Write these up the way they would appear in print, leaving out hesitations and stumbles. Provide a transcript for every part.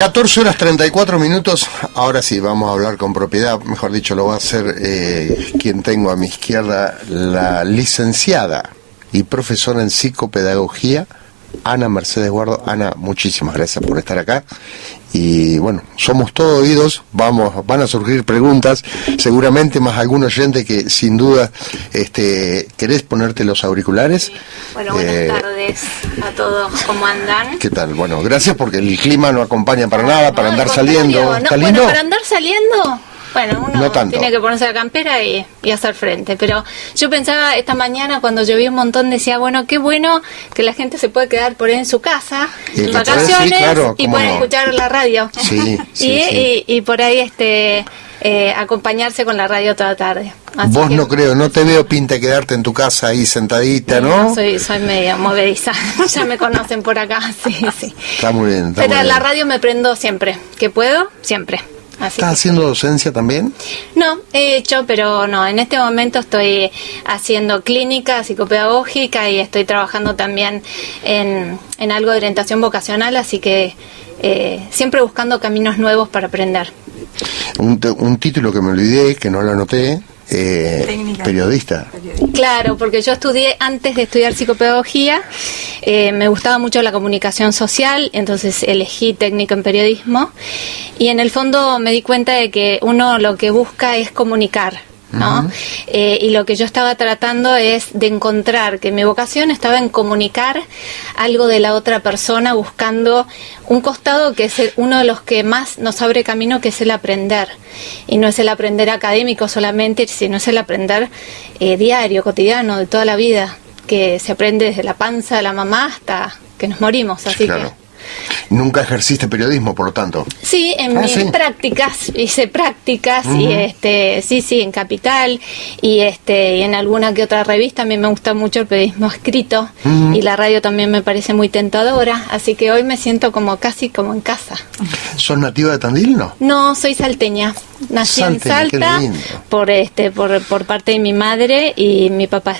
14:34. Ahora sí, vamos a hablar con propiedad, mejor dicho, lo va a hacer quien tengo a mi izquierda, la licenciada y profesora en psicopedagogía, Ana Mercedes Guardo. Ana, muchísimas gracias por estar acá. Y bueno, somos todos oídos, van a surgir preguntas, seguramente más algún oyente que sin duda querés ponerte los auriculares. Bueno, buenas tardes a todos, ¿cómo andan? ¿Qué tal? Bueno, gracias porque el clima no acompaña para nada, para andar contrario, saliendo. ¿Está lindo? Bueno, para andar saliendo, bueno, uno No tanto. tiene que ponerse la campera y hacer frente, pero yo pensaba esta mañana cuando llovía un montón, decía, bueno, qué bueno que la gente se puede quedar por ahí en su casa, en vacaciones, sí, claro, y pueden escuchar la radio. Sí, sí, y por ahí acompañarse con la radio toda la tarde. Así Vos que, no creo, no te veo pinta de quedarte en tu casa ahí sentadita, ¿no? Soy media movediza, ya me conocen por acá, sí. Está muy bien. Pero muy la bien. radio me prendo siempre, que puedo, siempre. Así ¿Estás que haciendo docencia también? no, he hecho, pero no, en este momento estoy haciendo clínica psicopedagógica y estoy trabajando también en algo de orientación vocacional, así que siempre buscando caminos nuevos para aprender. Un título que me olvidé, que no lo anoté, periodista. Claro, porque yo estudié, antes de estudiar psicopedagogía, me gustaba mucho la comunicación social, entonces elegí técnico en periodismo y en el fondo me di cuenta de que uno lo que busca es comunicar, ¿no? Uh-huh. Y lo que yo estaba tratando es de encontrar que mi vocación estaba en comunicar algo de la otra persona, buscando un costado que es uno de los que más nos abre camino, que es el aprender. Y no es el aprender académico solamente, sino es el aprender diario, cotidiano, de toda la vida, que se aprende desde la panza de la mamá hasta que nos morimos. Así Claro. Nunca ejerciste periodismo, por lo tanto. Sí, en mis prácticas, hice prácticas, Uh-huh. y sí, en Capital, y en alguna que otra revista. A mí me gusta mucho el periodismo escrito, Uh-huh. y la radio también me parece muy tentadora, así que hoy me siento casi como en casa. ¿Sos nativa de Tandil, no? No, soy salteña. Nací en Salteña, qué Salta lindo. por parte de mi madre, y mi papá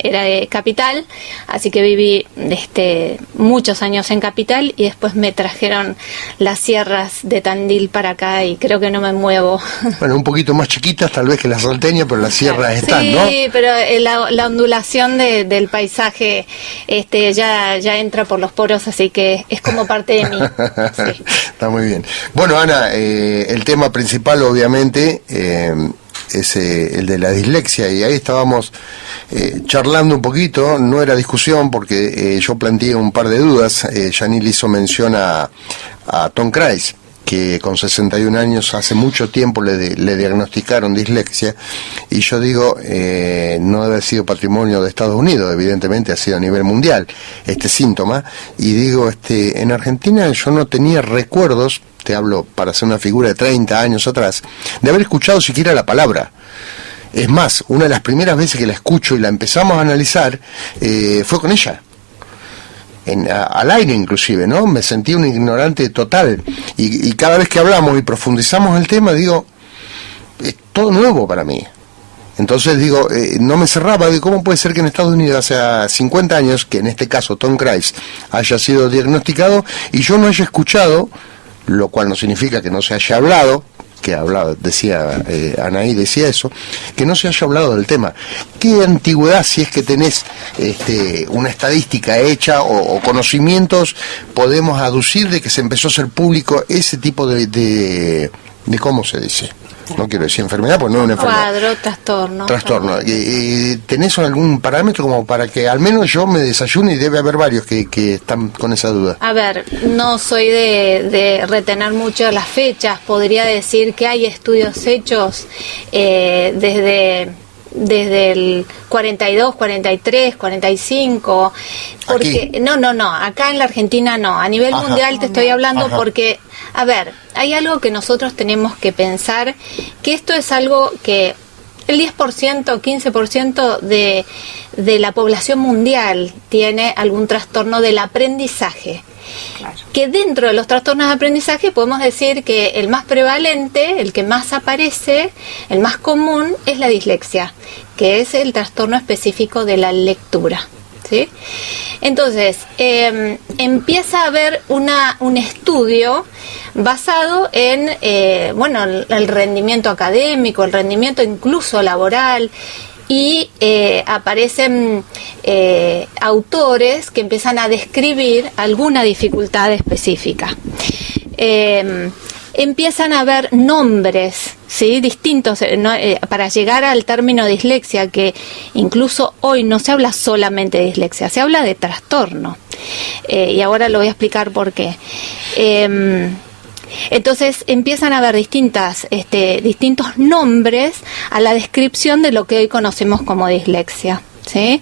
era de Capital, así que viví muchos años en Capital y después me trajeron las sierras de Tandil para acá y creo que no me muevo. Bueno, un poquito más chiquitas tal vez que las salteñas, pero las sierras están, ¿no? Sí, pero la ondulación del paisaje ya entra por los poros, así que es como parte de mí. Sí. Está muy bien. Bueno, Ana, el tema principal obviamente es el de la dislexia, y ahí estábamos charlando un poquito. No era discusión porque yo planteé un par de dudas. Yanil hizo mención a Tom Cruise, que con 61 años, hace mucho tiempo le diagnosticaron dislexia, y yo digo, no debe haber sido patrimonio de Estados Unidos, evidentemente ha sido a nivel mundial este síntoma, y digo, en Argentina yo no tenía recuerdos, te hablo para hacer una figura de 30 años atrás, de haber escuchado siquiera la palabra. Es más, una de las primeras veces que la escucho y la empezamos a analizar fue con ella. Al aire inclusive, ¿no? Me sentí un ignorante total, y cada vez que hablamos y profundizamos el tema, digo, es todo nuevo para mí. Entonces digo, no me cerraba de cómo puede ser que en Estados Unidos hace 50 años, que en este caso Tom Cruise haya sido diagnosticado y yo no haya escuchado, lo cual no significa que no se haya hablado, que hablaba, decía Anaí, decía eso, que no se haya hablado del tema. ¿Qué antigüedad, si es que tenés una estadística hecha o conocimientos, podemos aducir de que se empezó a hacer público ese tipo de cómo se dice? No quiero decir enfermedad, porque no es una enfermedad. Trastorno. ¿Tenés algún parámetro como para que al menos yo me desayune? Y debe haber varios que están con esa duda. A ver, no soy de retener mucho las fechas. Podría decir que hay estudios hechos desde el 42, 43, 45, porque ¿Aquí? no, acá en la Argentina no, a nivel mundial te estoy hablando. Ajá. Porque, a ver, hay algo que nosotros tenemos que pensar, que esto es algo que el 10%, 15% de la población mundial tiene algún trastorno del aprendizaje. Claro. Que dentro de los trastornos de aprendizaje podemos decir que el más prevalente, el que más aparece, el más común, es la dislexia, que es el trastorno específico de la lectura, ¿sí? Entonces, empieza a haber un estudio basado en el rendimiento académico, el rendimiento incluso laboral, y aparecen autores que empiezan a describir alguna dificultad específica. Empiezan a haber nombres, ¿sí?, distintos para llegar al término dislexia, que incluso hoy no se habla solamente de dislexia, se habla de trastorno. Y ahora lo voy a explicar por qué. Entonces empiezan a haber distintos nombres a la descripción de lo que hoy conocemos como dislexia, ¿sí?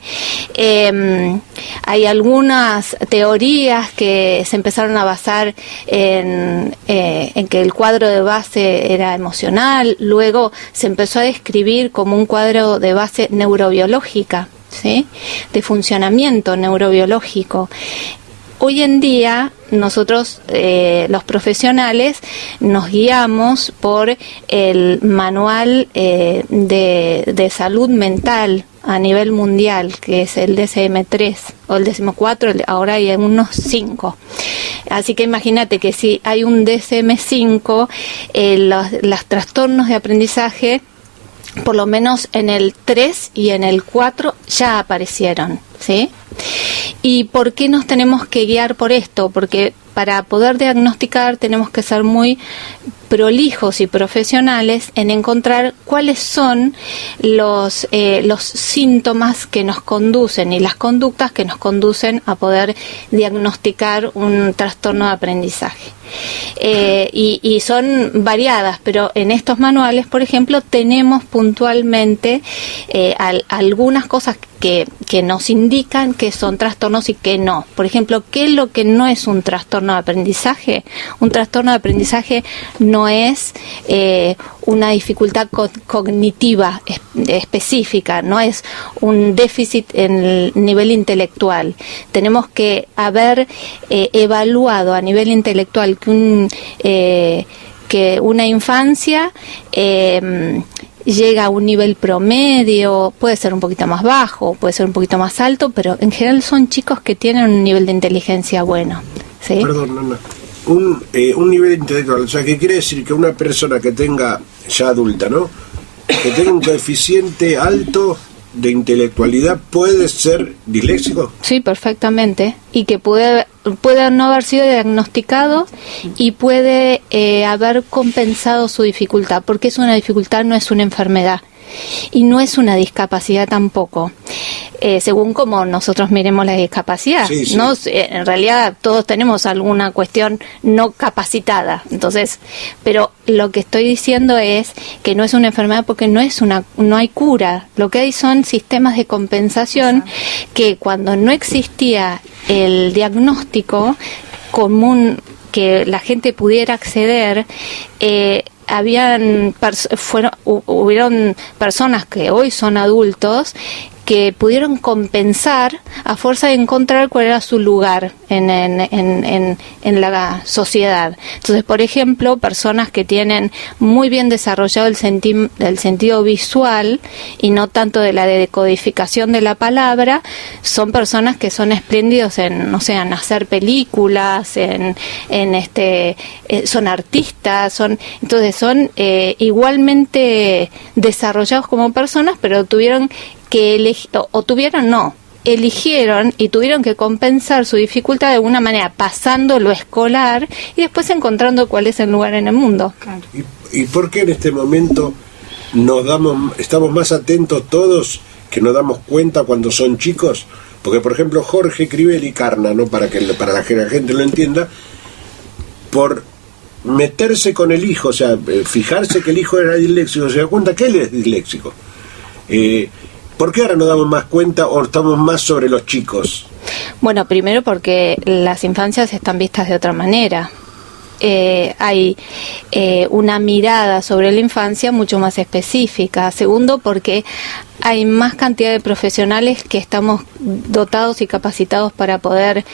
Hay algunas teorías que se empezaron a basar en que el cuadro de base era emocional, luego se empezó a describir como un cuadro de base neurobiológica, ¿sí?, de funcionamiento neurobiológico. Hoy en día nosotros, los profesionales, nos guiamos por el manual de salud mental a nivel mundial, que es el DSM-3 o el DSM-4, ahora hay unos 5. Así que imagínate que si hay un DSM-5, los trastornos de aprendizaje, por lo menos en el 3 y en el 4 ya aparecieron, ¿sí? ¿Y por qué nos tenemos que guiar por esto? Porque para poder diagnosticar tenemos que ser muy prolijos y profesionales en encontrar cuáles son los síntomas que nos conducen y las conductas que nos conducen a poder diagnosticar un trastorno de aprendizaje. Y son variadas, pero en estos manuales, por ejemplo, tenemos puntualmente algunas cosas que nos indican que son trastornos y que no. Por ejemplo, ¿qué es lo que no es un trastorno de aprendizaje? Un trastorno de aprendizaje no es una dificultad cognitiva específica, no es un déficit en el nivel intelectual. Tenemos que haber evaluado a nivel intelectual que una infancia llega a un nivel promedio, puede ser un poquito más bajo, puede ser un poquito más alto, pero en general son chicos que tienen un nivel de inteligencia bueno, ¿sí? Perdón, Nana. Un nivel intelectual, o sea, ¿qué quiere decir? Que una persona que tenga, ya adulta, ¿no?, que tenga un coeficiente alto de intelectualidad, ¿puede ser disléxico? Sí, perfectamente. Y que puede no haber sido diagnosticado y puede haber compensado su dificultad, porque es una dificultad, no es una enfermedad. Y no es una discapacidad tampoco, según como nosotros miremos la discapacidad, sí, sí. ¿no? En realidad todos tenemos alguna cuestión no capacitada, entonces, pero lo que estoy diciendo es que no es una enfermedad porque no hay cura. Lo que hay son sistemas de compensación que cuando no existía el diagnóstico común que la gente pudiera acceder, hubieron personas que hoy son adultos que pudieron compensar a fuerza de encontrar cuál era su lugar en la sociedad. Entonces, por ejemplo, personas que tienen muy bien desarrollado el sentido visual y no tanto de la decodificación de la palabra, son personas que son espléndidos en hacer películas, son artistas, son igualmente desarrollados como personas, pero tuvieron que eligieron y tuvieron que compensar su dificultad de alguna manera, pasando lo escolar y después encontrando cuál es el lugar en el mundo. Claro. ¿Y por qué en este momento estamos más atentos todos, que nos damos cuenta cuando son chicos? Porque, por ejemplo, Jorge Crivelli Carna, ¿no?, para que la gente lo entienda, por meterse con el hijo, o sea, fijarse que el hijo era disléxico, se da cuenta que él es disléxico. ¿Por qué ahora nos damos más cuenta o estamos más sobre los chicos? Bueno, primero porque las infancias están vistas de otra manera. Hay una mirada sobre la infancia mucho más específica. Segundo, porque hay más cantidad de profesionales que estamos dotados y capacitados para poder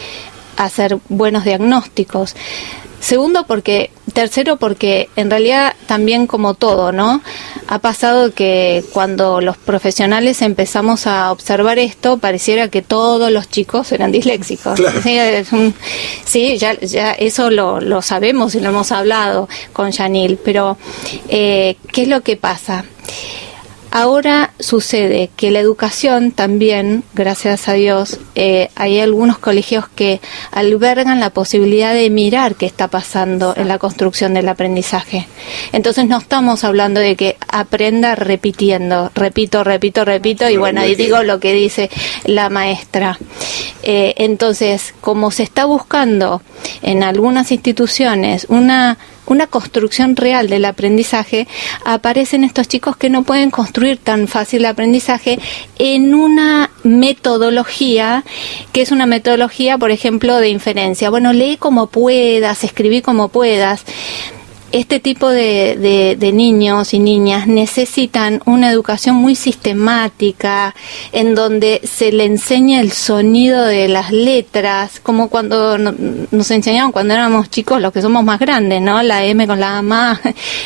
hacer buenos diagnósticos. Tercero, porque en realidad también como todo, ¿no? Ha pasado que cuando los profesionales empezamos a observar esto, pareciera que todos los chicos eran disléxicos. Claro. Sí, ya eso lo sabemos y lo hemos hablado con Yanil, pero ¿qué es lo que pasa? Ahora sucede que la educación también, gracias a Dios, hay algunos colegios que albergan la posibilidad de mirar qué está pasando en la construcción del aprendizaje. Entonces no estamos hablando de que aprenda repitiendo, repito, y bueno, y digo lo que dice la maestra. Entonces, como se está buscando en algunas instituciones una construcción real del aprendizaje, aparecen estos chicos que no pueden construir tan fácil el aprendizaje en una metodología, que es una metodología, por ejemplo, de inferencia. Bueno, lee como puedas, escribí como puedas. Este tipo de niños y niñas necesitan una educación muy sistemática, en donde se le enseña el sonido de las letras, como cuando nos enseñaban cuando éramos chicos, los que somos más grandes, ¿no? La M con la A más,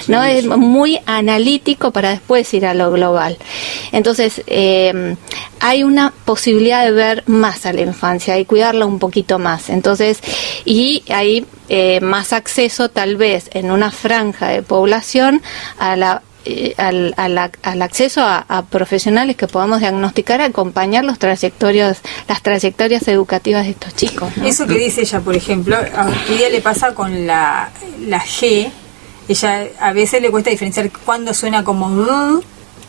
¿no? Sí, es muy analítico para después ir a lo global. Entonces, hay una posibilidad de ver más a la infancia y cuidarla un poquito más. Entonces, y hay más acceso tal vez en una franja de población al acceso a profesionales que podamos diagnosticar, acompañar las trayectorias educativas de estos chicos, ¿no? Eso que dice ella, por ejemplo, a ella le pasa con la G. Ella a veces le cuesta diferenciar cuándo suena como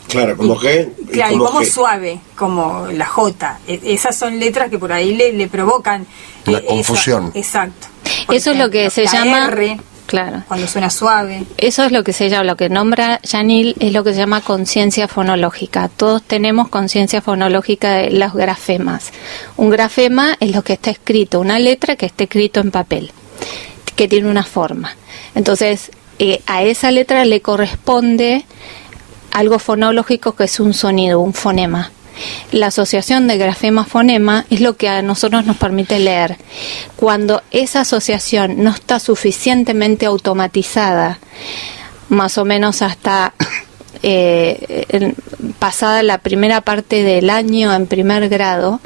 claro, como G. Claro, y como suave, como la J. Esas son letras que por ahí le provocan la confusión. Exacto. Eso es lo que se llama R, claro, cuando suena suave. Eso es lo que se llama, lo que nombra Yanil, es lo que se llama conciencia fonológica. Todos tenemos conciencia fonológica de los grafemas. Un grafema es lo que está escrito, una letra que está escrito en papel, que tiene una forma. Entonces, a esa letra le corresponde algo fonológico, que es un sonido, un fonema. La asociación de grafema-fonema es lo que a nosotros nos permite leer. Cuando esa asociación no está suficientemente automatizada, más o menos hasta pasada la primera parte del año en primer grado,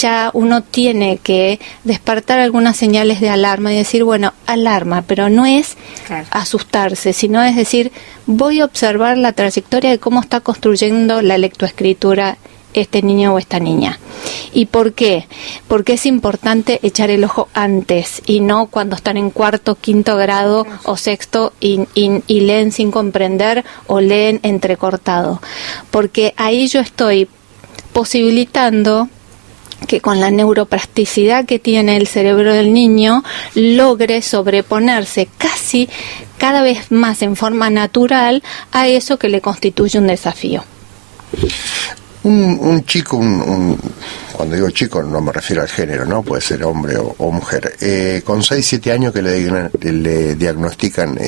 ya uno tiene que despertar algunas señales de alarma y decir, bueno, alarma, pero no es asustarse, sino es decir, voy a observar la trayectoria de cómo está construyendo la lectoescritura este niño o esta niña. ¿Y por qué? Porque es importante echar el ojo antes y no cuando están en cuarto, quinto grado o sexto y leen sin comprender o leen entrecortado. Porque ahí yo estoy posibilitando que con la neuroplasticidad que tiene el cerebro del niño logre sobreponerse casi cada vez más en forma natural a eso que le constituye un desafío. Un chico, cuando digo chico no me refiero al género, ¿no? Puede ser hombre o mujer, con 6-7 años que le diagnostican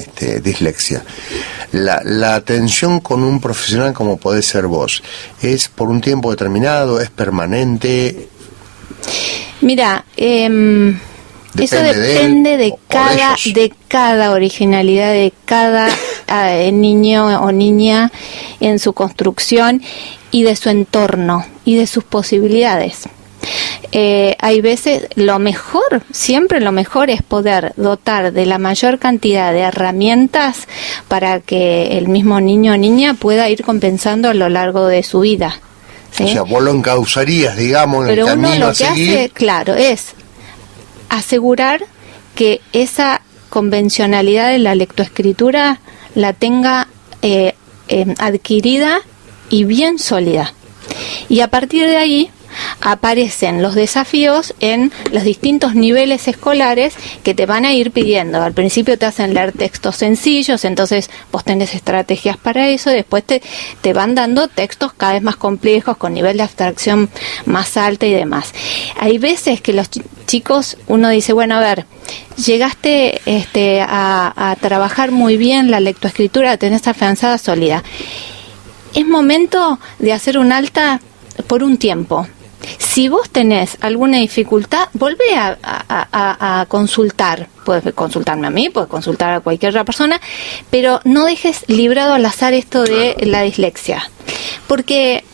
dislexia. La atención con un profesional como podés ser vos, ¿es por un tiempo determinado? ¿Es permanente? Mira, eso depende de cada originalidad de cada niño o niña en su construcción y de su entorno y de sus posibilidades. Hay veces siempre lo mejor es poder dotar de la mayor cantidad de herramientas para que el mismo niño o niña pueda ir compensando a lo largo de su vida, ¿sí? O sea, vos lo encauzarías, digamos, en Pero el camino uno lo a que seguir. hace, claro, es asegurar que esa convencionalidad de la lectoescritura la tenga adquirida y bien sólida. Y a partir de ahí aparecen los desafíos en los distintos niveles escolares que te van a ir pidiendo. Al principio te hacen leer textos sencillos, entonces vos tenés estrategias para eso, después te van dando textos cada vez más complejos, con nivel de abstracción más alta y demás. Hay veces que los chicos, uno dice, bueno, a ver, llegaste a trabajar muy bien la lectoescritura, tenés afianzada, sólida. Es momento de hacer un alta por un tiempo. si vos tenés alguna dificultad, volvé a consultar. Puedes consultarme a mí, puedes consultar a cualquier otra persona, pero no dejes librado al azar esto de la dislexia. Porque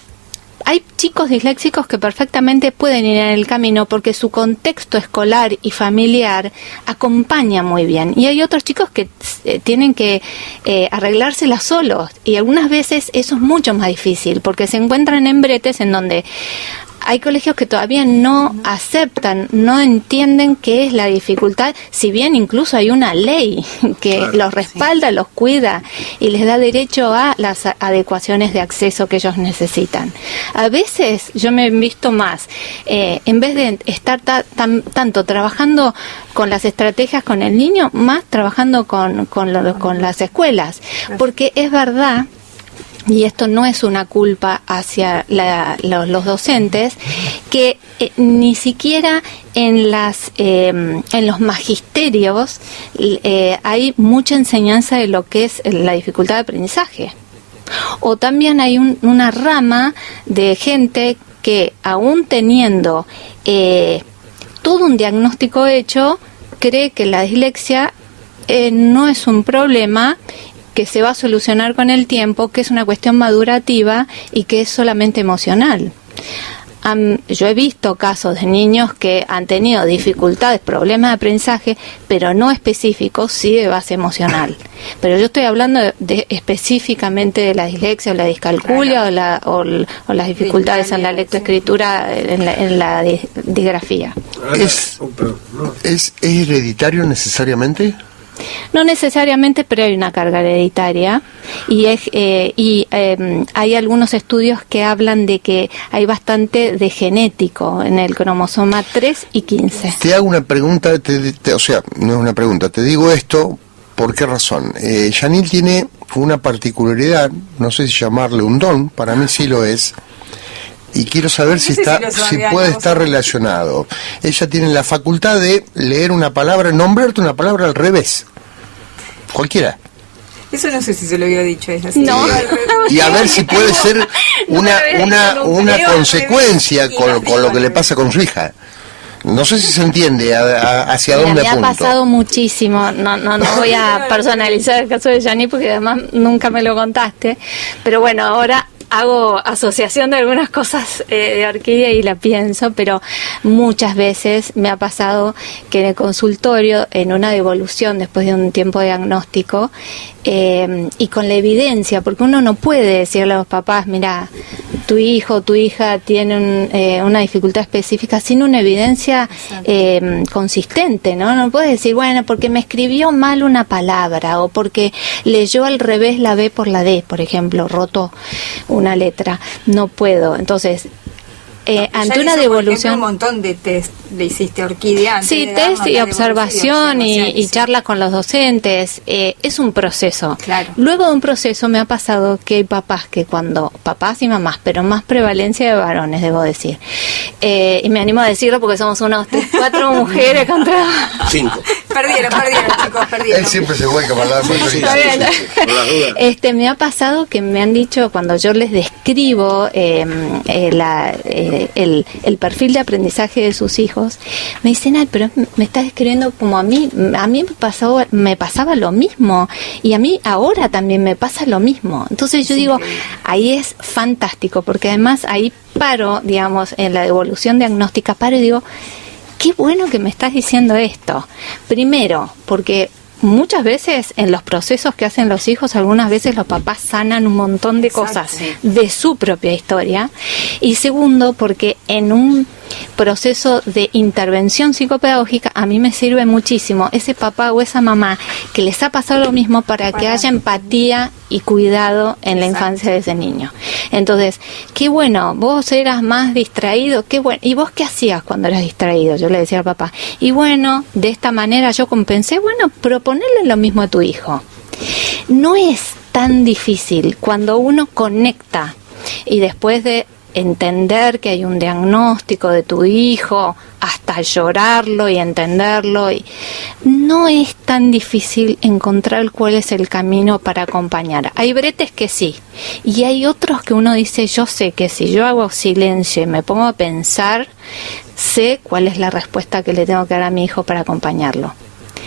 hay chicos disléxicos que perfectamente pueden ir en el camino porque su contexto escolar y familiar acompaña muy bien. Y hay otros chicos que tienen que arreglárselas solos. Y algunas veces eso es mucho más difícil porque se encuentran en bretes en donde hay colegios que todavía no aceptan, no entienden qué es la dificultad, si bien incluso hay una ley que los respalda, los cuida y les da derecho a las adecuaciones de acceso que ellos necesitan. A veces yo me he visto más, en vez de estar tanto trabajando con las estrategias con el niño, más trabajando con las escuelas, porque es verdad. Y esto no es una culpa hacia los docentes, que ni siquiera en los magisterios hay mucha enseñanza de lo que es la dificultad de aprendizaje. O también hay una rama de gente que, aún teniendo todo un diagnóstico hecho, cree que la dislexia no es un problema, que se va a solucionar con el tiempo, que es una cuestión madurativa y que es solamente emocional. Yo he visto casos de niños que han tenido dificultades, problemas de aprendizaje, pero no específicos, sí de base emocional. Pero yo estoy hablando específicamente de la dislexia o la discalculia, o las dificultades en la lectoescritura, en la disgrafía. ¿Es hereditario necesariamente? No necesariamente, pero hay una carga hereditaria y hay algunos estudios que hablan de que hay bastante de genético en el cromosoma 3 y 15. Te hago una pregunta, o sea, no es una pregunta, te digo esto, ¿por qué razón? Yanil tiene una particularidad, no sé si llamarle un don, para mí sí lo es, y quiero saber si puede estar relacionado. Ella tiene la facultad de leer una palabra, nombrarte una palabra al revés. Cualquiera. Eso no sé si se lo había dicho ella. No. Y a ver si puede ser una consecuencia con lo que le pasa con su hija. No sé si se entiende hacia dónde apunto. Me ha pasado muchísimo. No voy a personalizar el caso de Yanni porque además nunca me lo contaste. Pero bueno, ahora hago asociación de algunas cosas de Orquídea y la pienso, pero muchas veces me ha pasado que en el consultorio, en una devolución después de un tiempo de diagnóstico, y con la evidencia, porque uno no puede decirle a los papás, mira, tu hijo o tu hija tiene una dificultad específica sin una evidencia consistente, ¿no? No puedes decir, bueno, porque me escribió mal una palabra o porque leyó al revés la B por la D, por ejemplo, roto una letra. No puedo. Entonces, ante una devolución, un montón de test le hiciste a Orquídea antes. Sí, test y observación y charlas con los docentes. Es un proceso. Claro. Luego de un proceso me ha pasado que hay papás papás y mamás, pero más prevalencia de varones, debo decir. Y me animo a decirlo porque somos unos 4 mujeres contra 5. Perdieron, chicos, perdieron. Él siempre se vuelca para la Me ha pasado que me han dicho, cuando yo les describo el perfil de aprendizaje de sus hijos, me dicen, ay, pero me estás describiendo como a mí me pasaba lo mismo y a mí ahora también me pasa lo mismo. Entonces yo digo, ahí es fantástico, porque además ahí paro, digamos, en la devolución diagnóstica, paro y digo, qué bueno que me estás diciendo esto. Primero, porque muchas veces en los procesos que hacen los hijos, algunas veces los papás sanan un montón de cosas de su propia historia. Y segundo, porque en un proceso de intervención psicopedagógica a mí me sirve muchísimo ese papá o esa mamá que les ha pasado lo mismo para que haya empatía y cuidado en la infancia de ese niño. Entonces, qué bueno, vos eras más distraído, qué bueno. ¿Y vos qué hacías cuando eras distraído? Yo le decía al papá. Y bueno, de esta manera yo compensé. Bueno, proponerle lo mismo a tu hijo. No es tan difícil cuando uno conecta y después de entender que hay un diagnóstico de tu hijo, hasta a llorarlo y entenderlo. Y no es tan difícil encontrar cuál es el camino para acompañar. Hay bretes que sí, y hay otros que uno dice, yo sé que si yo hago silencio y me pongo a pensar, sé cuál es la respuesta que le tengo que dar a mi hijo para acompañarlo.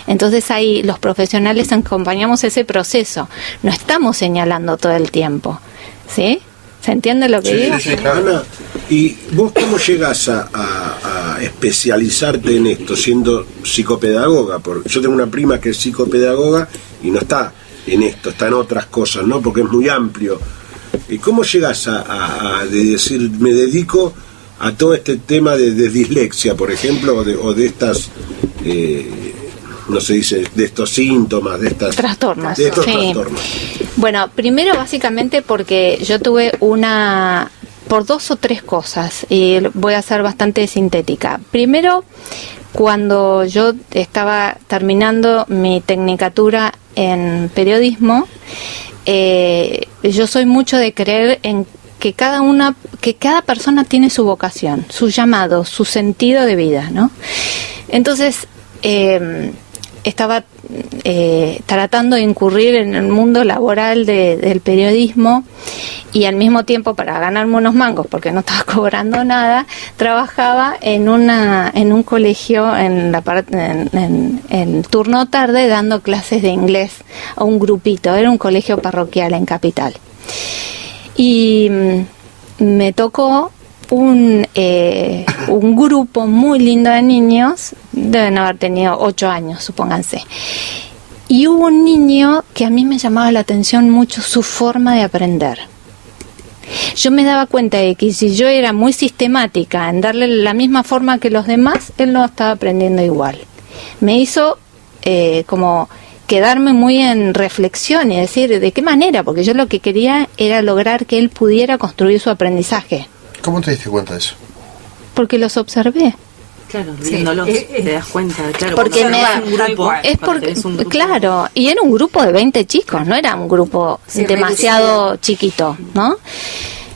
Entonces ahí los profesionales acompañamos ese proceso, no estamos señalando todo el tiempo, ¿sí? ¿Se entiende lo que digo? Sí, claro. Ana, ¿y vos cómo llegás a especializarte en esto, siendo psicopedagoga? Porque yo tengo una prima que es psicopedagoga y no está en esto, está en otras cosas, ¿no? Porque es muy amplio. ¿Y cómo llegás a decir, me dedico a todo este tema de dislexia, por ejemplo, o de estas... no se dice, de estos síntomas, de estas trastornos. De estos sí. trastornos. Bueno, primero básicamente porque yo tuve por 2 o 3 cosas, y voy a ser bastante sintética. Primero, cuando yo estaba terminando mi tecnicatura en periodismo, yo soy mucho de creer en que cada persona tiene su vocación, su llamado, su sentido de vida, ¿no? Entonces, estaba tratando de incurrir en el mundo laboral del periodismo, y al mismo tiempo, para ganarme unos mangos, porque no estaba cobrando nada, trabajaba en un colegio en turno tarde, dando clases de inglés a un grupito. Era un colegio parroquial en Capital, y me tocó un grupo muy lindo de niños, deben haber tenido 8 años, supónganse. Y hubo un niño que a mí me llamaba la atención mucho su forma de aprender. Yo me daba cuenta de que si yo era muy sistemática en darle la misma forma que los demás, él no estaba aprendiendo igual. Me hizo como quedarme muy en reflexión y decir, ¿de qué manera? Porque yo lo que quería era lograr que él pudiera construir su aprendizaje. ¿Cómo te diste cuenta de eso? Porque los observé. Claro, viéndolos te das cuenta, claro. Porque un grupo, claro, y era un grupo de 20 chicos, no era un grupo demasiado chiquito, ¿no?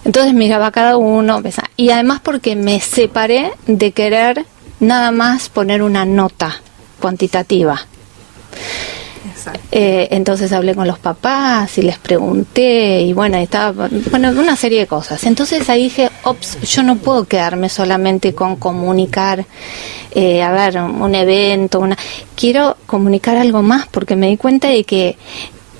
Entonces miraba a cada uno, pensaba, y además porque me separé de querer nada más poner una nota cuantitativa. Entonces hablé con los papás y les pregunté, y bueno, una serie de cosas. Entonces ahí dije, yo no puedo quedarme solamente con comunicar, un evento, quiero comunicar algo más, porque me di cuenta de que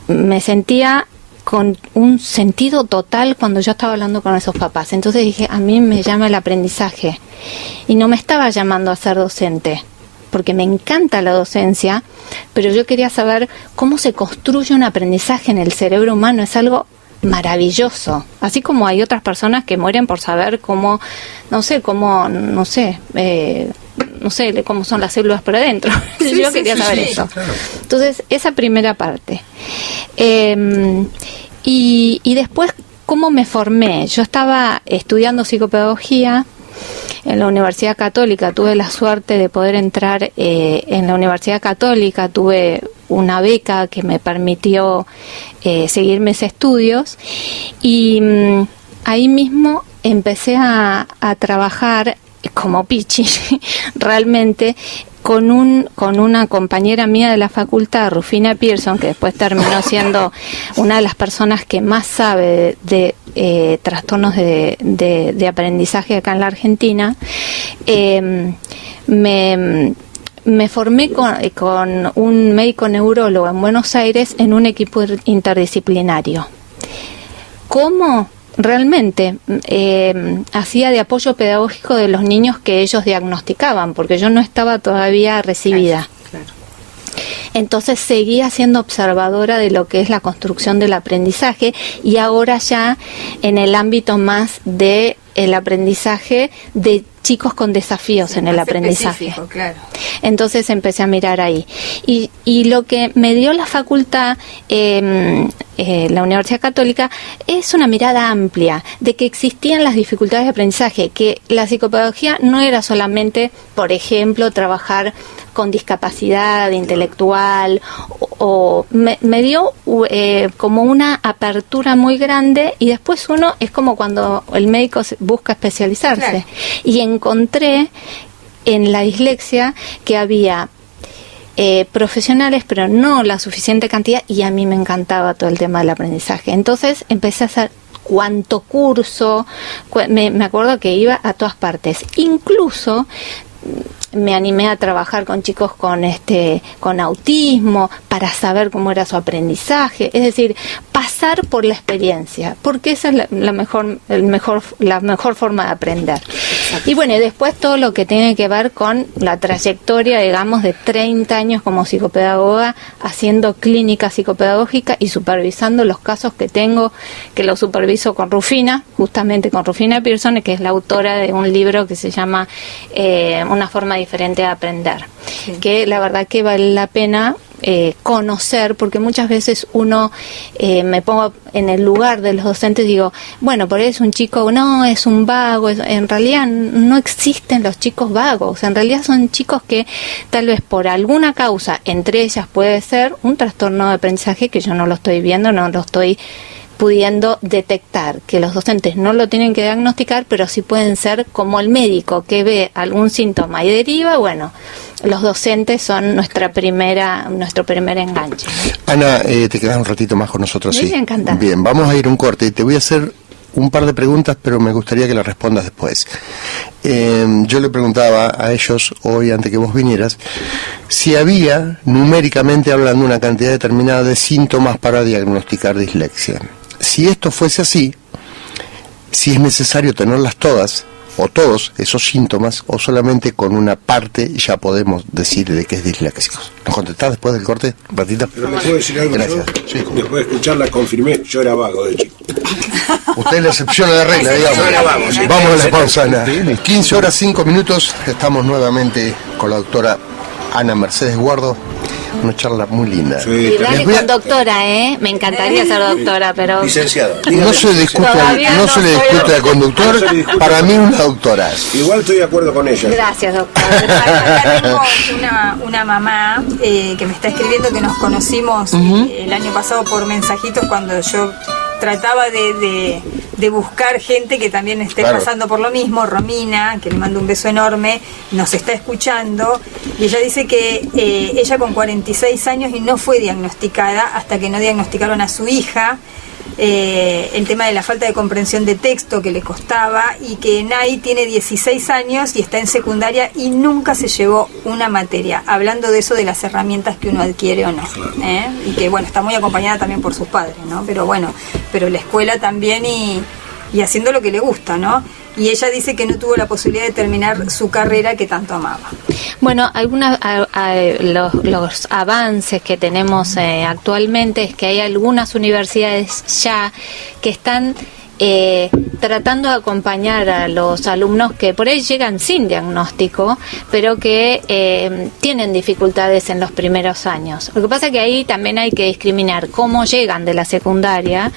me sentía con un sentido total cuando yo estaba hablando con esos papás. Entonces dije, a mí me llama el aprendizaje, y no me estaba llamando a ser docente, porque me encanta la docencia, pero yo quería saber cómo se construye un aprendizaje en el cerebro humano. Es algo maravilloso, así como hay otras personas que mueren por saber cómo son las células por adentro. Yo quería saber eso. Claro. Entonces, esa primera parte. Y después, ¿cómo me formé? Yo estaba estudiando psicopedagogía en la Universidad Católica. Tuve la suerte de poder entrar en la Universidad Católica. Tuve una beca que me permitió seguir mis estudios, y ahí mismo empecé a trabajar como pichi realmente con una compañera mía de la facultad, Rufina Pearson, que después terminó siendo una de las personas que más sabe de trastornos de aprendizaje acá en la Argentina. Me formé con un médico neurólogo en Buenos Aires en un equipo interdisciplinario. ¿Cómo? Realmente hacía de apoyo pedagógico de los niños que ellos diagnosticaban, porque yo no estaba todavía recibida. Claro. Entonces seguía siendo observadora de lo que es la construcción del aprendizaje, y ahora ya en el ámbito más de el aprendizaje de chicos con desafíos en el aprendizaje. Claro. Entonces empecé a mirar ahí. Y lo que me dio la facultad, la Universidad Católica, es una mirada amplia de que existían las dificultades de aprendizaje, que la psicopedagogía no era solamente, por ejemplo, trabajar con discapacidad intelectual, o me dio como una apertura muy grande, y después uno es como cuando el médico busca especializarse. Claro. Y encontré en la dislexia que había profesionales, pero no la suficiente cantidad, y a mí me encantaba todo el tema del aprendizaje. Entonces empecé a hacer cuánto curso, me acuerdo que iba a todas partes. Incluso me animé a trabajar con chicos con autismo para saber cómo era su aprendizaje, es decir, pasar por la experiencia, porque esa es la mejor forma de aprender. Exacto. Y bueno, y después todo lo que tiene que ver con la trayectoria, digamos, de 30 años como psicopedagoga, haciendo clínica psicopedagógica y supervisando los casos que tengo, que los superviso con Rufina, justamente con Rufina Pearson, que es la autora de un libro que se llama Una forma diferente de aprender, sí. Que la verdad que vale la pena conocer, porque muchas veces uno, me pongo en el lugar de los docentes, digo, bueno, por ahí es un chico, no, es un vago, en realidad no existen los chicos vagos, en realidad son chicos que tal vez por alguna causa, entre ellas puede ser un trastorno de aprendizaje que yo no lo estoy viendo, no lo estoy pudiendo detectar, que los docentes no lo tienen que diagnosticar, pero sí pueden ser como el médico que ve algún síntoma y deriva. Bueno, los docentes son nuestro primer enganche. Ana, te quedas un ratito más con nosotros, sí. Me encanta. Bien, vamos a ir a un corte. Te voy a hacer un par de preguntas, pero me gustaría que las respondas después. Yo le preguntaba a ellos hoy, antes que vos vinieras, si había, numéricamente hablando, una cantidad determinada de síntomas para diagnosticar dislexia. Si esto fuese así, si es necesario tenerlas todas, o todos esos síntomas, o solamente con una parte ya podemos decir de que es disléxico. ¿Nos contestás después del corte, un ratito? Pero le puedo decir algo. Gracias. Sí. Después de escucharla confirmé, yo era vago de chico. Usted es la excepción a la regla, digamos. Yo era vago, sí. Vamos a la pausa, Ana. 15 horas 5 minutos, estamos nuevamente con la doctora Ana Mercedes Guardo. Una charla muy linda. Sí, y dale con doctora, me encantaría ser doctora, pero... Licenciada. No se le discute al conductor, para mí una doctora. Igual estoy de acuerdo con ella. Gracias, doctora. Acá tengo una mamá que me está escribiendo, que nos conocimos el año pasado por mensajitos cuando yo trataba de buscar gente que también esté pasando por lo mismo. Romina, que le mando un beso enorme, nos está escuchando, y ella dice que ella con 46 años y no fue diagnosticada hasta que no diagnosticaron a su hija, el tema de la falta de comprensión de texto que le costaba, y que Nay tiene 16 años y está en secundaria y nunca se llevó una materia, hablando de eso, de las herramientas que uno adquiere o no, y que bueno, está muy acompañada también por sus padres, ¿no? Pero la escuela también y haciendo lo que le gusta, ¿no? Y ella dice que no tuvo la posibilidad de terminar su carrera que tanto amaba. Bueno, los avances que tenemos actualmente es que hay algunas universidades ya que están tratando de acompañar a los alumnos que por ahí llegan sin diagnóstico, pero que tienen dificultades en los primeros años. Lo que pasa es que ahí también hay que discriminar cómo llegan de la secundaria.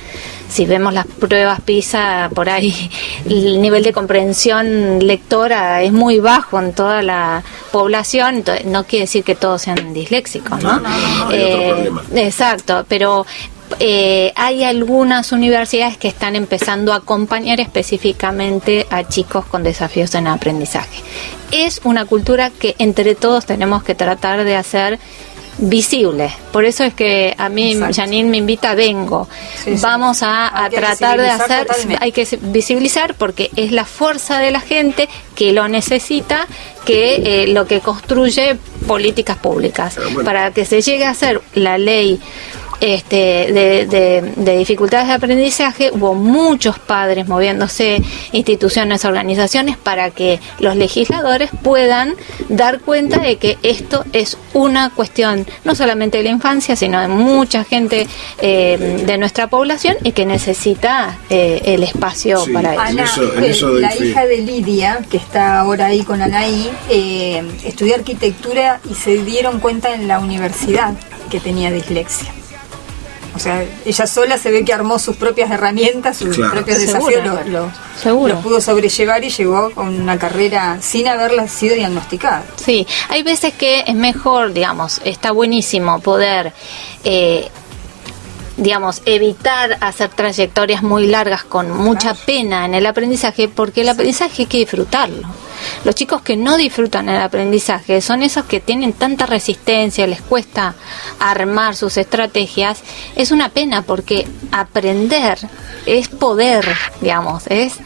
Si vemos las pruebas PISA, por ahí el nivel de comprensión lectora es muy bajo en toda la población, entonces, no quiere decir que todos sean disléxicos, ¿no? Hay otro problema. Exacto, pero hay algunas universidades que están empezando a acompañar específicamente a chicos con desafíos en aprendizaje. Es una cultura que entre todos tenemos que tratar de hacer visible. Por eso es que a mí, Janine me invita, vengo. Sí. Vamos a tratar de hacer, totalmente. Hay que visibilizar, porque es la fuerza de la gente que lo necesita, que lo que construye políticas públicas. Para que se llegue a hacer la ley de dificultades de aprendizaje, hubo muchos padres moviéndose, instituciones, organizaciones, para que los legisladores puedan dar cuenta de que esto es una cuestión no solamente de la infancia, sino de mucha gente de nuestra población, y que necesita el espacio para eso. Ana, la hija de Lidia, que está ahora ahí con Anaí, estudió arquitectura y se dieron cuenta en la universidad que tenía dislexia. O sea, ella sola se ve que armó sus propias herramientas, sus propios desafíos, lo pudo sobrellevar y llegó con una carrera sin haberla sido diagnosticada. Sí, hay veces que es mejor, digamos, está buenísimo poder digamos, evitar hacer trayectorias muy largas con mucha pena en el aprendizaje, porque el aprendizaje hay que disfrutarlo. Los chicos que no disfrutan el aprendizaje son esos que tienen tanta resistencia, les cuesta armar sus estrategias. Es una pena, porque aprender es poder, digamos, es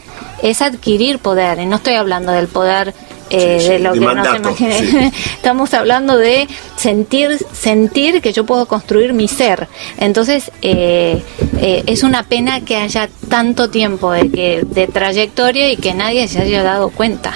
adquirir poder, y no estoy hablando del poder de lo que mandato, no se imagine. sí. Estamos hablando de sentir que yo puedo construir mi ser. Entonces es una pena que haya tanto tiempo de trayectoria y que nadie se haya dado cuenta.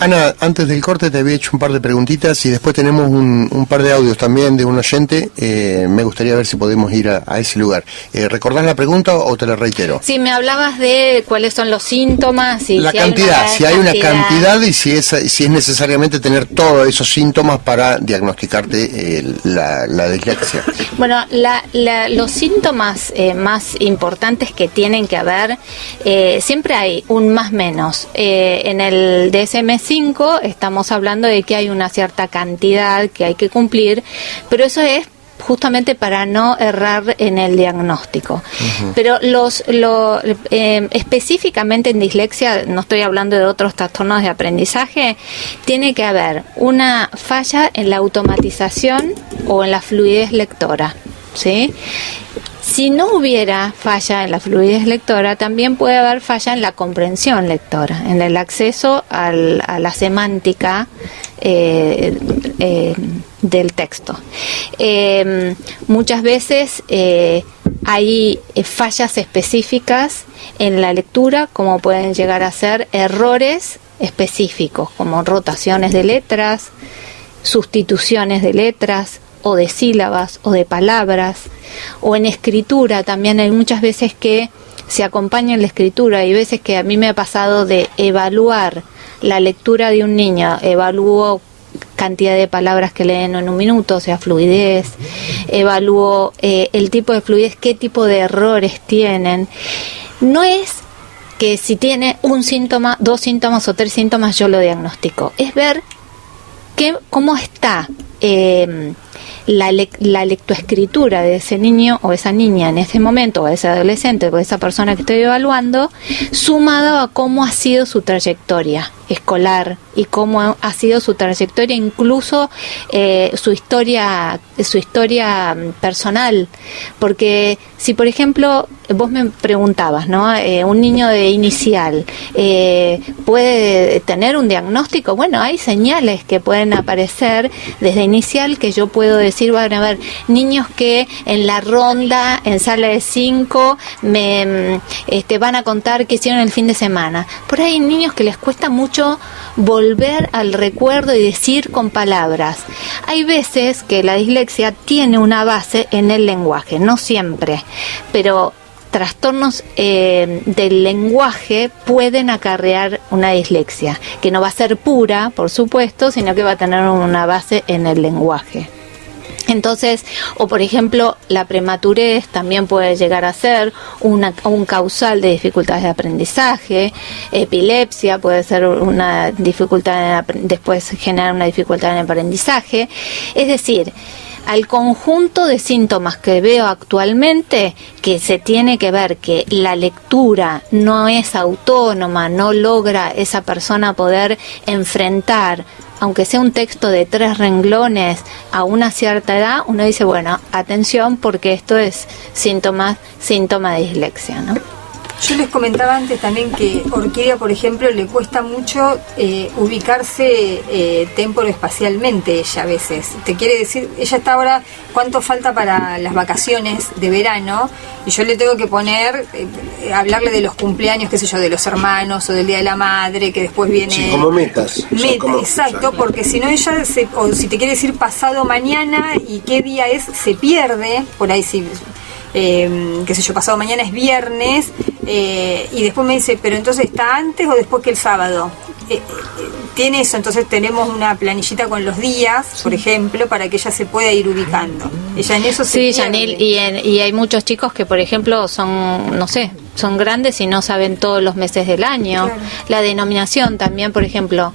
Ana, antes del corte te había hecho un par de preguntitas y después tenemos un par de audios también de un oyente. Me gustaría ver si podemos ir a ese lugar. ¿Recordás la pregunta o te la reitero? Sí, me hablabas de cuáles son los síntomas y la cantidad, si hay una cantidad y si es necesariamente tener todos esos síntomas para diagnosticarte la dislexia. Bueno, los síntomas más importantes que tienen que haber, siempre hay un más menos. En el DSM-5 estamos hablando de que hay una cierta cantidad que hay que cumplir, pero eso es justamente para no errar en el diagnóstico. Uh-huh. Pero específicamente en dislexia, no estoy hablando de otros trastornos de aprendizaje, tiene que haber una falla en la automatización o en la fluidez lectora, ¿sí? Si no hubiera falla en la fluidez lectora, también puede haber falla en la comprensión lectora, en el acceso a la semántica del texto. Muchas veces hay fallas específicas en la lectura, como pueden llegar a ser errores específicos, como rotaciones de letras, sustituciones de letras, o de sílabas, o de palabras, o en escritura. También hay muchas veces que se acompaña en la escritura. Hay veces que a mí me ha pasado de evaluar la lectura de un niño, evalúo cantidad de palabras que leen en un minuto, o sea, fluidez, evalúo el tipo de fluidez, qué tipo de errores tienen. No es que si tiene un síntoma, 2 síntomas o 3 síntomas yo lo diagnostico, es ver cómo está la lectoescritura de ese niño o esa niña en ese momento, o ese adolescente o esa persona que estoy evaluando, sumado a cómo ha sido su trayectoria escolar y cómo ha sido su trayectoria, incluso su historia personal. Porque si, por ejemplo, vos me preguntabas, ¿no? Un niño de inicial puede tener un diagnóstico. Bueno, hay señales que pueden aparecer desde inicial que yo puedo decir, van a haber niños que en la ronda, en sala de 5, me van a contar qué hicieron el fin de semana. Por ahí hay niños que les cuesta mucho volver al recuerdo y decir con palabras. Hay veces que la dislexia tiene una base en el lenguaje, no siempre, pero trastornos del lenguaje pueden acarrear una dislexia, que no va a ser pura, por supuesto, sino que va a tener una base en el lenguaje. Entonces, o por ejemplo, la prematurez también puede llegar a ser un causal de dificultades de aprendizaje. Epilepsia puede ser una dificultad, después generar una dificultad en el aprendizaje. Es decir, al conjunto de síntomas que veo actualmente, que se tiene que ver que la lectura no es autónoma, no logra esa persona poder enfrentar, aunque sea un texto de 3 renglones a una cierta edad, uno dice, bueno, atención, porque esto es síntoma de dislexia, ¿no? Yo les comentaba antes también que Orquídea, por ejemplo, le cuesta mucho ubicarse temporoespacialmente ella a veces. Te quiere decir, ella está ahora, ¿cuánto falta para las vacaciones de verano? Y yo le tengo que poner, hablarle de los cumpleaños, qué sé yo, de los hermanos o del Día de la Madre, que después viene... Sí, como metas. Exacto, porque si no ella, o si te quiere decir pasado mañana y qué día es, se pierde, por ahí sí... qué sé yo, pasado mañana es viernes, y después me dice, pero entonces está antes o después que el sábado. Tiene eso, entonces tenemos una planillita con los días, por ejemplo, para que ella se pueda ir ubicando. Ella en eso se pierde. Yanil, y hay muchos chicos que, por ejemplo, son, no sé, son grandes y no saben todos los meses del año. Claro. La denominación también, por ejemplo,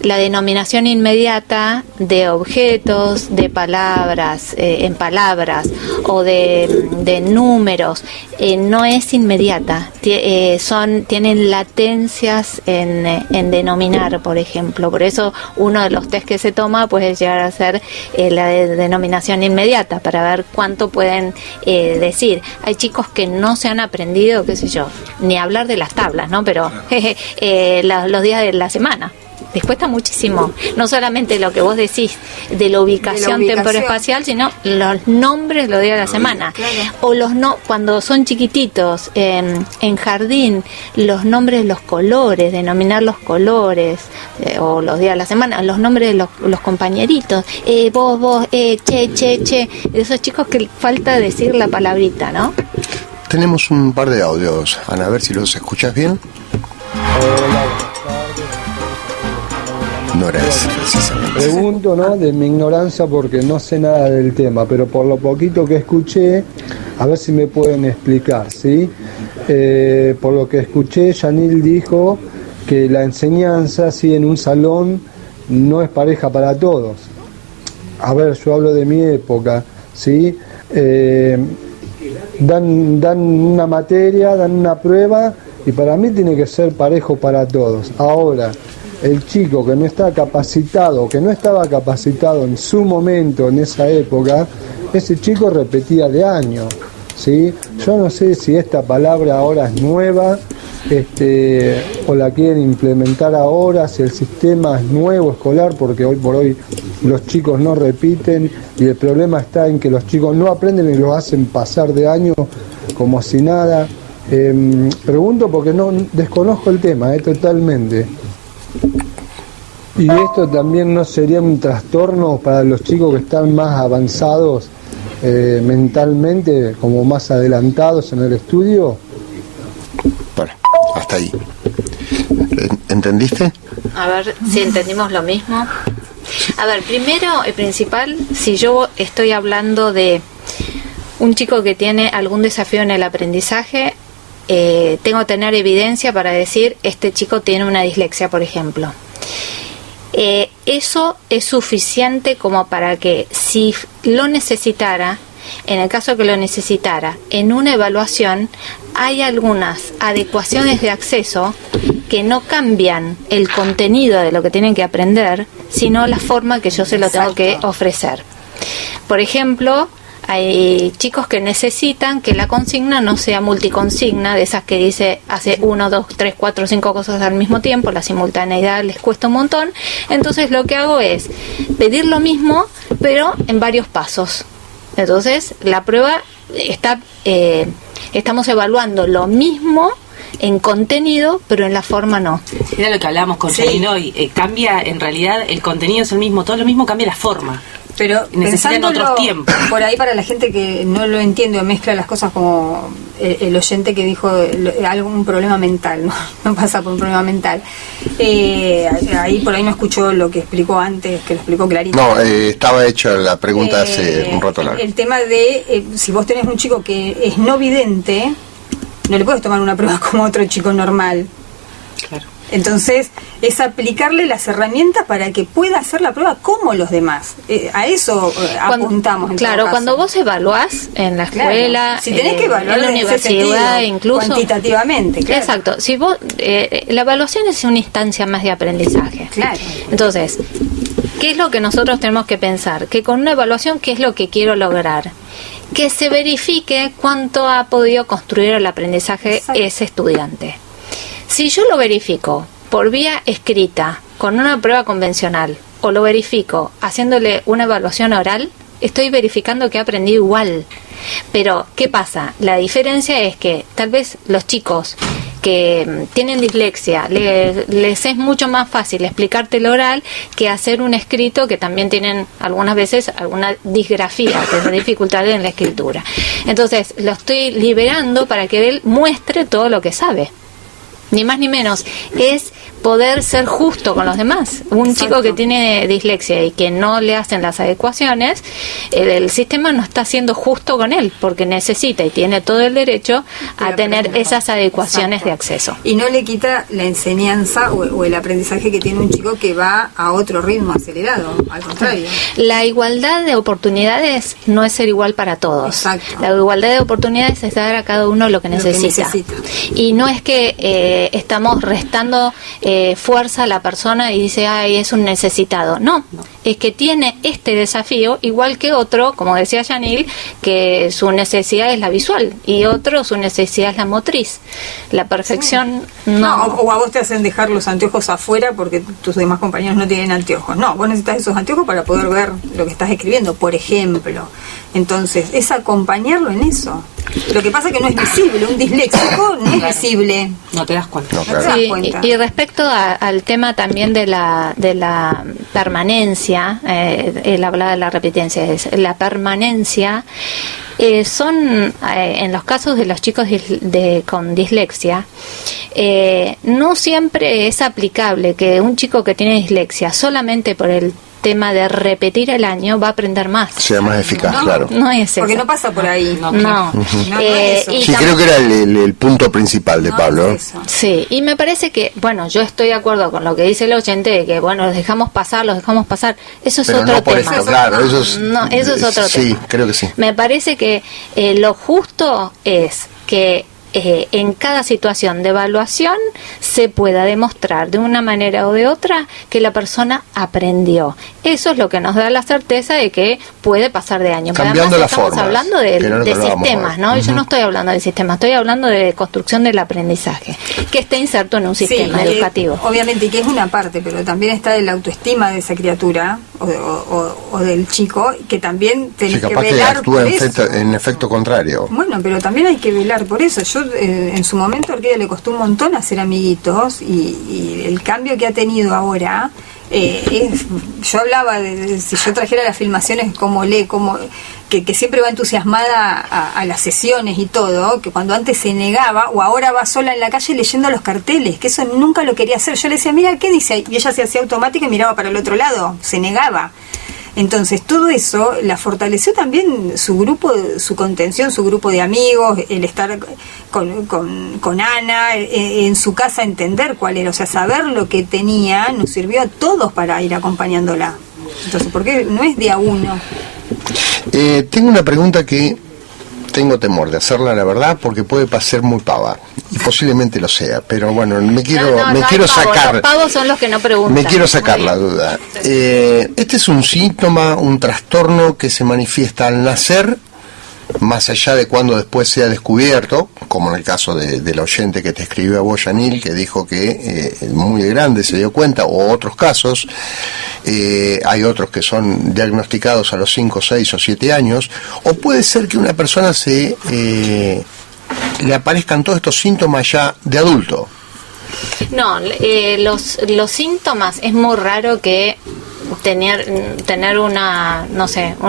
la denominación inmediata de objetos, de palabras, en palabras o de números, no es inmediata. Tienen latencias en denominar, por ejemplo. Por eso uno de los test que se toma puede llegar a ser la denominación inmediata, para ver cuánto pueden decir. Hay chicos que no se han aprendido, qué sé yo, ni hablar de las tablas, ¿no? Pero los días de la semana. Les cuesta muchísimo, no solamente lo que vos decís de la ubicación temporespacial, sino los nombres los días de la semana. Claro. O cuando son chiquititos, en jardín, los nombres de los colores, denominar los colores, o los días de la semana, los nombres de los compañeritos, vos, che, esos chicos que falta decir la palabrita, ¿no? Tenemos un par de audios, Ana, a ver si los escuchas bien. No era ese, precisamente. Pregunto, ¿no?, de mi ignorancia porque no sé nada del tema, pero por lo poquito que escuché, a ver si me pueden explicar, ¿sí? Por lo que escuché, Yanil dijo que la enseñanza, sí, en un salón no es pareja para todos. A ver, yo hablo de mi época, ¿sí? Dan una materia, dan una prueba y para mí tiene que ser parejo para todos. Ahora, el chico que no está capacitado, que no estaba capacitado en su momento, en esa época, ese chico repetía de año, ¿sí? Yo no sé si esta palabra ahora es nueva, o la quieren implementar ahora, si el sistema es nuevo escolar, porque hoy por hoy los chicos no repiten y el problema está en que los chicos no aprenden y los hacen pasar de año como si nada. Pregunto porque no desconozco el tema, totalmente. ¿Y esto también no sería un trastorno para los chicos que están más avanzados mentalmente, como más adelantados en el estudio? Bueno, hasta ahí. ¿Entendiste? A ver si entendimos lo mismo. A ver, primero y principal, si yo estoy hablando de un chico que tiene algún desafío en el aprendizaje, tengo que tener evidencia para decir, este chico tiene una dislexia, por ejemplo. Eso es suficiente como para que, si lo necesitara, en el caso que lo necesitara, en una evaluación, hay algunas adecuaciones de acceso que no cambian el contenido de lo que tienen que aprender, sino la forma que yo se lo tengo que ofrecer. Por ejemplo, hay chicos que necesitan que la consigna no sea multiconsigna, de esas que dice hace 1, 2, 3, 4, 5 cosas al mismo tiempo, la simultaneidad les cuesta un montón. Entonces lo que hago es pedir lo mismo, pero en varios pasos. Entonces la prueba estamos evaluando lo mismo en contenido, pero en la forma no. Era lo que hablábamos con Janine hoy. Cambia, en realidad, el contenido es el mismo, todo lo mismo, cambia la forma. Pero necesitan otros tiempos. Por ahí, para la gente que no lo entiende o mezcla las cosas, como el oyente que dijo algún problema mental, no pasa por un problema mental. Ahí por ahí no escuchó lo que explicó antes, que lo explicó clarito. No, estaba hecha la pregunta hace un rato largo. El tema de, si vos tenés un chico que es no vidente, no le puedes tomar una prueba como otro chico normal. Claro. Entonces, es aplicarle las herramientas para que pueda hacer la prueba como los demás. A eso apuntamos. Claro, cuando vos evaluás en la escuela, claro, si tenés que evaluar en la universidad, incluso cuantitativamente. Claro. Exacto. Si vos, la evaluación es una instancia más de aprendizaje. Claro. Entonces, ¿qué es lo que nosotros tenemos que pensar? Que con una evaluación, ¿qué es lo que quiero lograr? Que se verifique cuánto ha podido construir el aprendizaje Exacto. ese estudiante. Si yo lo verifico por vía escrita, con una prueba convencional, o lo verifico haciéndole una evaluación oral, estoy verificando que ha aprendido igual. Pero, ¿qué pasa? La diferencia es que tal vez los chicos que tienen dislexia, les es mucho más fácil explicarte lo oral que hacer un escrito, que también tienen algunas veces alguna disgrafía, que es dificultad en la escritura. Entonces, lo estoy liberando para que él muestre todo lo que sabe. Ni más ni menos, es poder ser justo con los demás. Un chico que tiene dislexia y que no le hacen las adecuaciones, el sistema no está siendo justo con él, porque necesita y tiene todo el derecho a tener esas adecuaciones de acceso. Y no le quita la enseñanza o el aprendizaje que tiene un chico que va a otro ritmo acelerado, al contrario. La igualdad de oportunidades no es ser igual para todos. Exacto. La igualdad de oportunidades es dar a cada uno lo que necesita. Y no es que estamos restando fuerza a la persona y dice, ay, es un necesitado. No, es que tiene este desafío igual que otro, como decía Yanil, que su necesidad es la visual y otro su necesidad es la motriz. La perfección no. O a vos te hacen dejar los anteojos afuera porque tus demás compañeros no tienen anteojos. No, vos necesitas esos anteojos para poder ver lo que estás escribiendo, por ejemplo. Entonces, es acompañarlo en eso. Lo que pasa es que no es visible. Un disléxico no es visible. No te das cuenta. No, claro. te das Sí, cuenta. y respecto al tema también de la permanencia, él hablaba de la repitencia, es la permanencia. Son en los casos de los chicos con dislexia, no siempre es aplicable que un chico que tiene dislexia solamente por el tema de repetir el año va a aprender más. Sea más eficaz, No, claro. No es eso. Porque no pasa por ahí. No. No es eso. Y Sí, creo que era el punto principal de No Pablo. es eso. Sí, y me parece que, bueno, yo estoy de acuerdo con lo que dice el oyente de que, bueno, los dejamos pasar. Eso es Pero otro no por tema. esto, claro. Eso es, No, eso es otro sí, tema. creo que sí. Me parece que lo justo es que en cada situación de evaluación se pueda demostrar de una manera o de otra que la persona aprendió. Eso es lo que nos da la certeza de que puede pasar de año. Cambiando Además, las estamos formas, hablando que no es lo que de hablábamos sistemas, hoy. ¿no? Yo no estoy hablando de sistemas, estoy hablando de construcción del aprendizaje, que está inserto en un sistema educativo. Obviamente, y que es una parte, pero también está el autoestima de esa criatura o del chico, que también tenés Sí, que capaz que velar actúa por eso. en efecto contrario. Bueno, pero también hay que velar por eso. Yo en su momento a Orquídea le costó un montón hacer amiguitos y el cambio que ha tenido ahora yo hablaba de si yo trajera las filmaciones como que siempre va entusiasmada a las sesiones y todo, que cuando antes se negaba o ahora va sola en la calle leyendo los carteles, que eso nunca lo quería hacer. Yo le decía, mira, ¿qué dice ahí? Y ella se hacía automática y miraba para el otro lado, se negaba. Entonces todo eso la fortaleció también su grupo, su contención, su grupo de amigos, el estar con Ana, en su casa, entender cuál era, o sea, saber lo que tenía, nos sirvió a todos para ir acompañándola. Entonces, porque no es de a uno. Tengo una pregunta que tengo temor de hacerla, la verdad, porque puede ser muy pava y posiblemente lo sea, pero bueno, me quiero sacar. Los pavos son los que no preguntan. Me quiero sacar la duda. Este es un síntoma, un trastorno que se manifiesta al nacer, más allá de cuando después sea descubierto, como en el caso del oyente que te escribió a vos, Yanil, que dijo que muy grande se dio cuenta, o otros casos. Hay otros que son diagnosticados a los 5, 6 o 7 años, o puede ser que una persona le aparezcan todos estos síntomas ya de adulto. No, los síntomas, es muy raro que tener una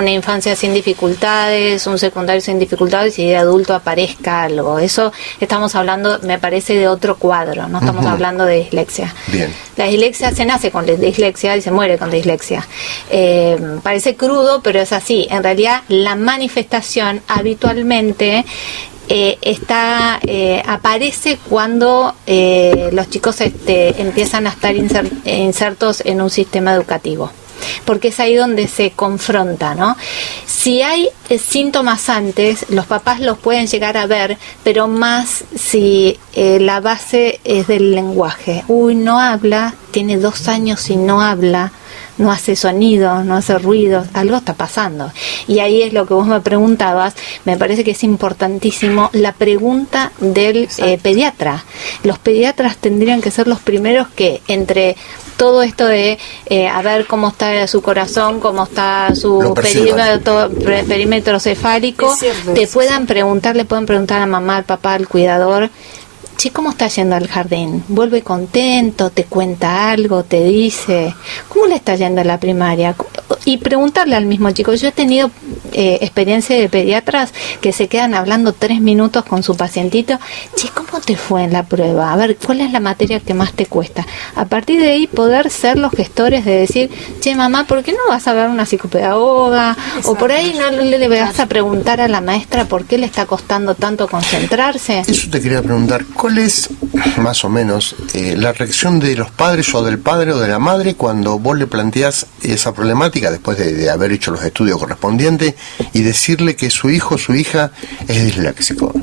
infancia sin dificultades, un secundario sin dificultades y de adulto aparezca algo. Eso estamos hablando, me parece, de otro cuadro, no estamos hablando de dislexia. Bien. La dislexia se nace con dislexia y se muere con dislexia. Parece crudo, pero es así. En realidad, la manifestación habitualmente aparece cuando los chicos empiezan a estar insertos en un sistema educativo, porque es ahí donde se confronta, ¿no? Si hay síntomas antes, los papás los pueden llegar a ver, pero más si la base es del lenguaje. No habla, tiene 2 años y no habla, no hace sonidos, no hace ruidos, algo está pasando. Y ahí es lo que vos me preguntabas, me parece que es importantísimo la pregunta del pediatra. Los pediatras tendrían que ser los primeros que, entre todo esto de a ver cómo está su corazón, cómo está su perímetro cefálico, le pueden preguntar a mamá, al papá, al cuidador, che, ¿cómo está yendo al jardín? ¿Vuelve contento? ¿Te cuenta algo? ¿Te dice? ¿Cómo le está yendo a la primaria? Y preguntarle al mismo chico. Yo he tenido experiencia de pediatras que se quedan hablando 3 minutos con su pacientito. Che, ¿cómo te fue en la prueba? A ver, ¿cuál es la materia que más te cuesta? A partir de ahí poder ser los gestores de decir, che, mamá, ¿por qué no vas a ver una psicopedagoga? O por ahí no le vas a preguntar a la maestra por qué le está costando tanto concentrarse. Eso te quería preguntar, ¿cuál es más o menos la reacción de los padres o del padre o de la madre cuando vos le planteás esa problemática después de haber hecho los estudios correspondientes y decirle que su hijo o su hija es disléxico?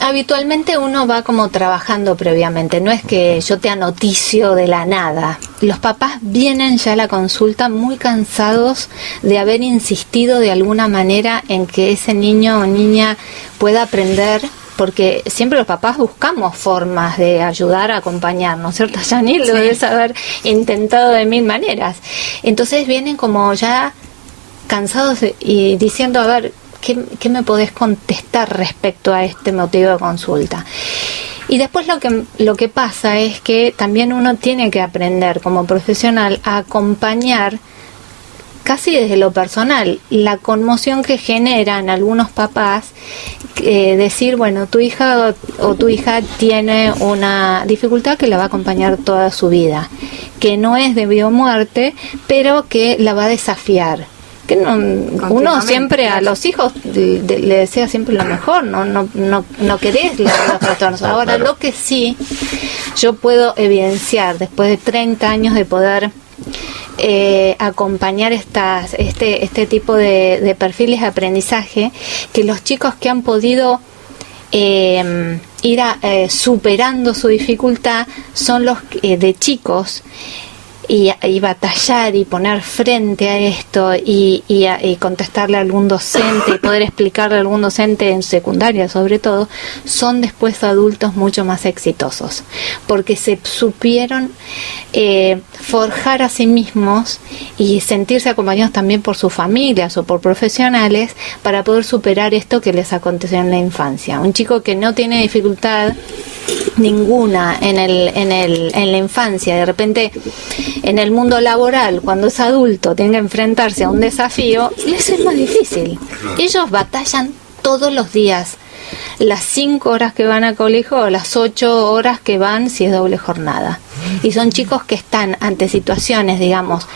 Habitualmente uno va como trabajando previamente, no es que yo te anoticio de la nada. Los papás vienen ya a la consulta muy cansados de haber insistido de alguna manera en que ese niño o niña pueda aprender, porque siempre los papás buscamos formas de ayudar a acompañar, ¿no es cierto, Yanil? Lo debes haber intentado de 1000 maneras. Entonces vienen como ya cansados y diciendo, a ver, ¿qué me podés contestar respecto a este motivo de consulta? Y después lo que pasa es que también uno tiene que aprender como profesional a acompañar casi desde lo personal la conmoción que genera en algunos papás decir, bueno, tu hija o tu hija tiene una dificultad que la va a acompañar toda su vida, que no es de vida o muerte, pero que la va a desafiar. Que uno siempre a los hijos le desea siempre lo mejor, no querés los trastornos. Ahora, lo que sí yo puedo evidenciar después de 30 años de poder acompañar este tipo de perfiles de aprendizaje, que los chicos que han podido ir superando su dificultad son los de chicos y batallar y poner frente a esto y contestarle a algún docente y poder explicarle a algún docente en secundaria sobre todo, son después adultos mucho más exitosos porque se supieron forjar a sí mismos y sentirse acompañados también por sus familias o por profesionales para poder superar esto que les aconteció en la infancia. Un chico que no tiene dificultad ninguna en la infancia, de repente en el mundo laboral, cuando es adulto, tenga que enfrentarse a un desafío, les es más difícil. Ellos batallan todos los días, las 5 horas que van a colegio o las 8 horas que van si es doble jornada. Y son chicos que están ante situaciones, digamos,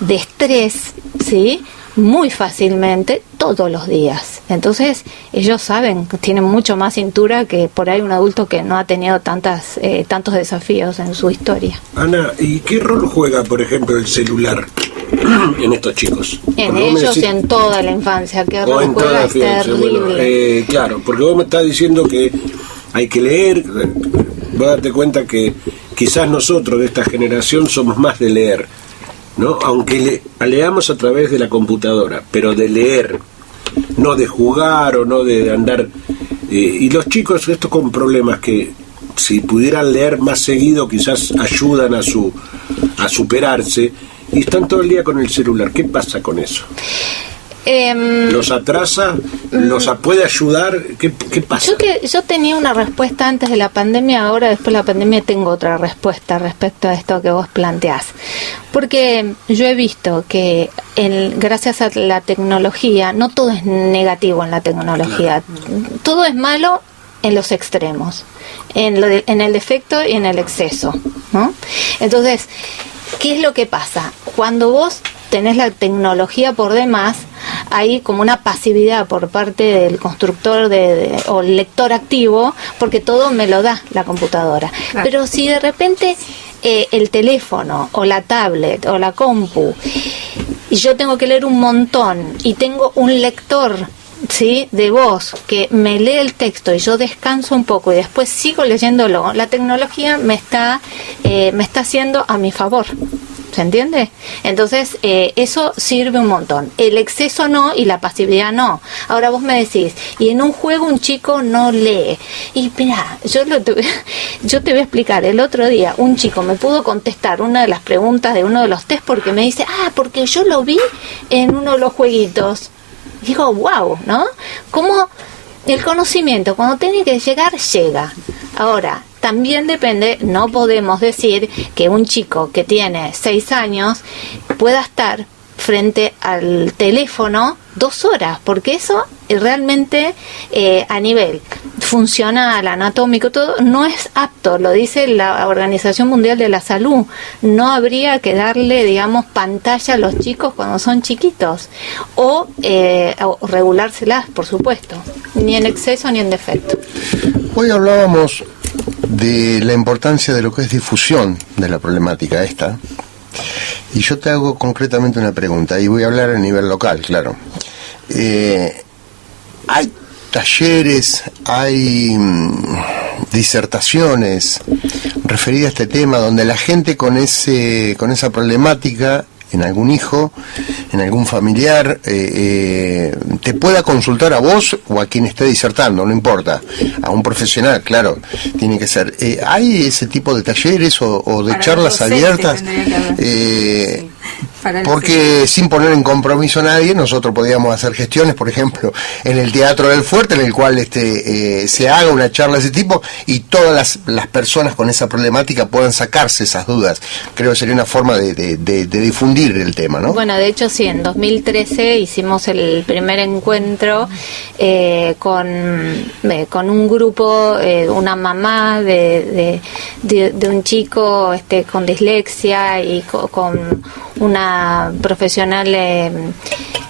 de estrés, ¿sí?, muy fácilmente todos los días. Entonces ellos saben que tienen mucho más cintura que por ahí un adulto que no ha tenido tantos desafíos en su historia. Ana, ¿y qué rol juega, por ejemplo, el celular en estos chicos? En ellos y en toda la infancia. ¿Qué rol juega? Es terrible. Bueno, claro, porque vos me estás diciendo que hay que leer. Vos date cuenta que quizás nosotros de esta generación somos más de leer, ¿no? Aunque leamos a través de la computadora, pero de leer, no de jugar o no de andar. Y los chicos, estos con problemas que si pudieran leer más seguido quizás ayudan a superarse, y están todo el día con el celular. ¿Qué pasa con eso? ¿Los atrasa? ¿Los puede ayudar? ¿Qué pasa? Yo tenía una respuesta antes de la pandemia, ahora después de la pandemia tengo otra respuesta respecto a esto que vos planteás. Porque yo he visto que gracias a la tecnología, no todo es negativo en la tecnología, todo es malo en los extremos, en el defecto y en el exceso, ¿no? Entonces, ¿qué es lo que pasa? Cuando vos tenés la tecnología por demás, hay como una pasividad por parte del constructor o el lector activo, porque todo me lo da la computadora. Claro. Pero si de repente el teléfono o la tablet o la compu, y yo tengo que leer un montón y tengo un lector, ¿sí?, de voz que me lee el texto y yo descanso un poco y después sigo leyéndolo, la tecnología me está haciendo a mi favor. ¿Se entiende? Entonces, eso sirve un montón. El exceso no y la pasividad no. Ahora vos me decís, y en un juego un chico no lee. Y mira, yo te voy a explicar. El otro día un chico me pudo contestar una de las preguntas de uno de los test porque me dice, porque yo lo vi en uno de los jueguitos. Digo, wow, ¿no? Como el conocimiento, cuando tiene que llegar, llega. Ahora, también depende, no podemos decir que un chico que tiene 6 años pueda estar frente al teléfono 2 horas, porque eso realmente a nivel funcional, anatómico, todo, no es apto, lo dice la Organización Mundial de la Salud. No habría que darle, digamos, pantalla a los chicos cuando son chiquitos, o regulárselas, por supuesto, ni en exceso ni en defecto. Hoy hablábamos de la importancia de lo que es difusión de la problemática esta, y yo te hago concretamente una pregunta, y voy a hablar a nivel local, claro. Hay talleres, hay disertaciones referidas a este tema donde la gente con esa problemática, en algún hijo, en algún familiar, te pueda consultar a vos o a quien esté disertando, no importa, a un profesional, claro, tiene que ser. ¿Hay ese tipo de talleres o de charlas abiertas? Sí, porque sin poner en compromiso a nadie, nosotros podríamos hacer gestiones, por ejemplo, en el Teatro del Fuerte, en el cual se haga una charla de ese tipo y todas las personas con esa problemática puedan sacarse esas dudas. Creo que sería una forma de difundir el tema, ¿no? Bueno, de hecho sí, en 2013 hicimos el primer encuentro con un grupo, una mamá de un chico con dislexia y con una profesional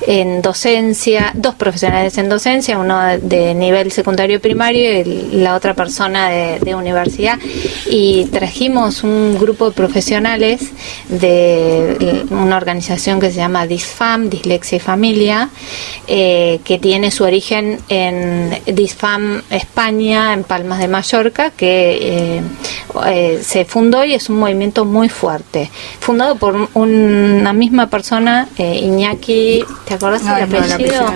en docencia, 2 profesionales en docencia, uno de nivel secundario y primario y la otra persona de universidad, y trajimos un grupo de profesionales de una organización que se llama DISFAM, Dislexia y Familia, que tiene su origen en DISFAM España, en Palmas de Mallorca, que se fundó y es un movimiento muy fuerte, fundado por una misma persona, Iñaki, ¿te acuerdas del apellido?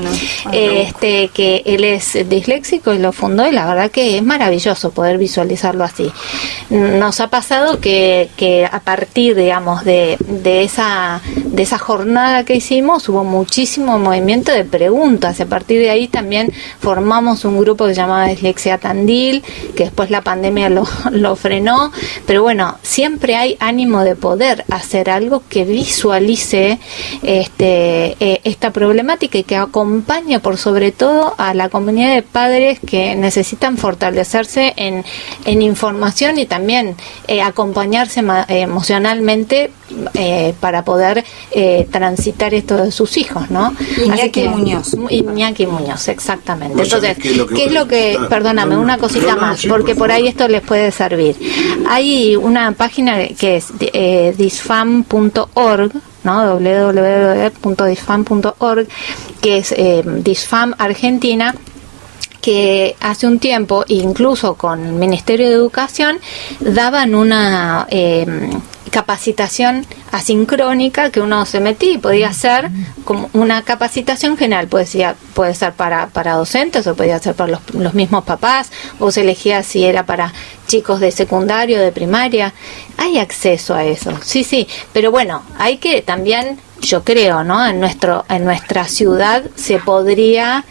Que él es disléxico y lo fundó, y la verdad que es maravilloso poder visualizarlo así. Nos ha pasado que a partir, digamos, de esa jornada que hicimos, hubo muchísimo movimiento de preguntas, y a partir de ahí también formamos un grupo que se llamaba Dislexia Tandil, que después la pandemia lo frenó, pero bueno, siempre hay ánimo de poder hacer algo que visualice esta problemática y que acompañe por sobre todo a la comunidad de padres que necesitan fortalecerse en información y también acompañarse emocionalmente para poder transitar esto de sus hijos, ¿no? Iñaki Muñoz, exactamente. Entonces, ¿qué es lo que perdóname, una cosita más, porque por ahí esto les puede servir? Hay una página que es disfam.org, ¿no? www.disfam.org, que es Disfam Argentina, que hace un tiempo, incluso con el Ministerio de Educación, daban una capacitación asincrónica que uno se metía y podía hacer como una capacitación general, puede ser para docentes o podía ser para los mismos papás, o se elegía si era para chicos de secundario, de primaria. Hay acceso a eso, sí, pero bueno, hay que también, yo creo, ¿no? En nuestra ciudad se podría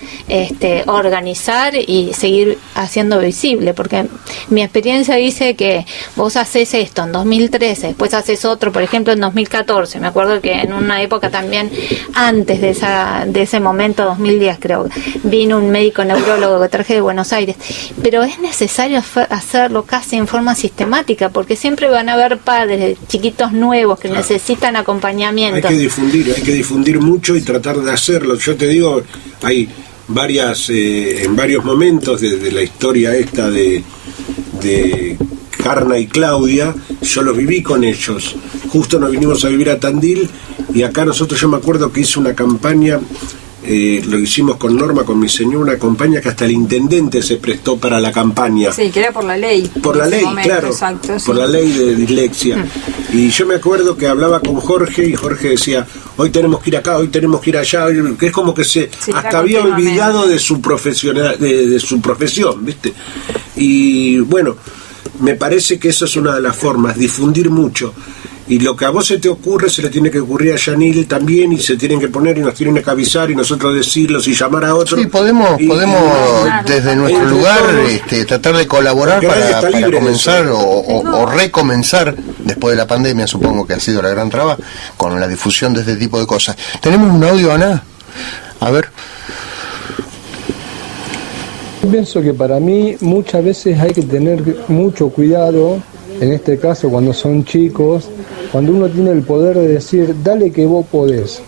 organizar y seguir haciendo visible, porque mi experiencia dice que vos haces esto en 2013, después haces otro, por ejemplo, en 2014. Me acuerdo que en una época también, antes de ese momento, 2010 creo, vino un médico neurólogo que traje de Buenos Aires, pero es necesario hacerlo casi en forma sistemática, porque siempre van a haber padres chiquitos nuevos que necesitan acompañamiento. Hay que difundir mucho y tratar de hacerlo. Yo te digo, hay en varios momentos de la historia esta de Carna y Claudia, yo los viví con ellos. Justo nos vinimos a vivir a Tandil, y acá nosotros, yo me acuerdo que hice una campaña, lo hicimos con Norma, con mi señora, una campaña que hasta el intendente se prestó para la campaña. Sí, que era por la ley. Por la ley, momento, claro. Exacto, sí. Por la ley de dislexia. Y yo me acuerdo que hablaba con Jorge, y Jorge decía, hoy tenemos que ir acá, hoy tenemos que ir allá, que es como que hasta había olvidado de su de su profesión, ¿viste? Y bueno, me parece que eso es una de las formas, difundir mucho. y lo que a vos se te ocurre se le tiene que ocurrir a Yanil también, y se tienen que poner y nos tienen que avisar y nosotros decirlos y llamar a otros. Sí, podemos desde nuestro lugar tratar de colaborar para comenzar o recomenzar después de la pandemia, supongo que ha sido la gran traba, con la difusión de este tipo de cosas. ¿Tenemos un audio, Ana? A ver. Pienso que para mí muchas veces hay que tener mucho cuidado, en este caso cuando son chicos, cuando uno tiene el poder de decir, dale que vos podés.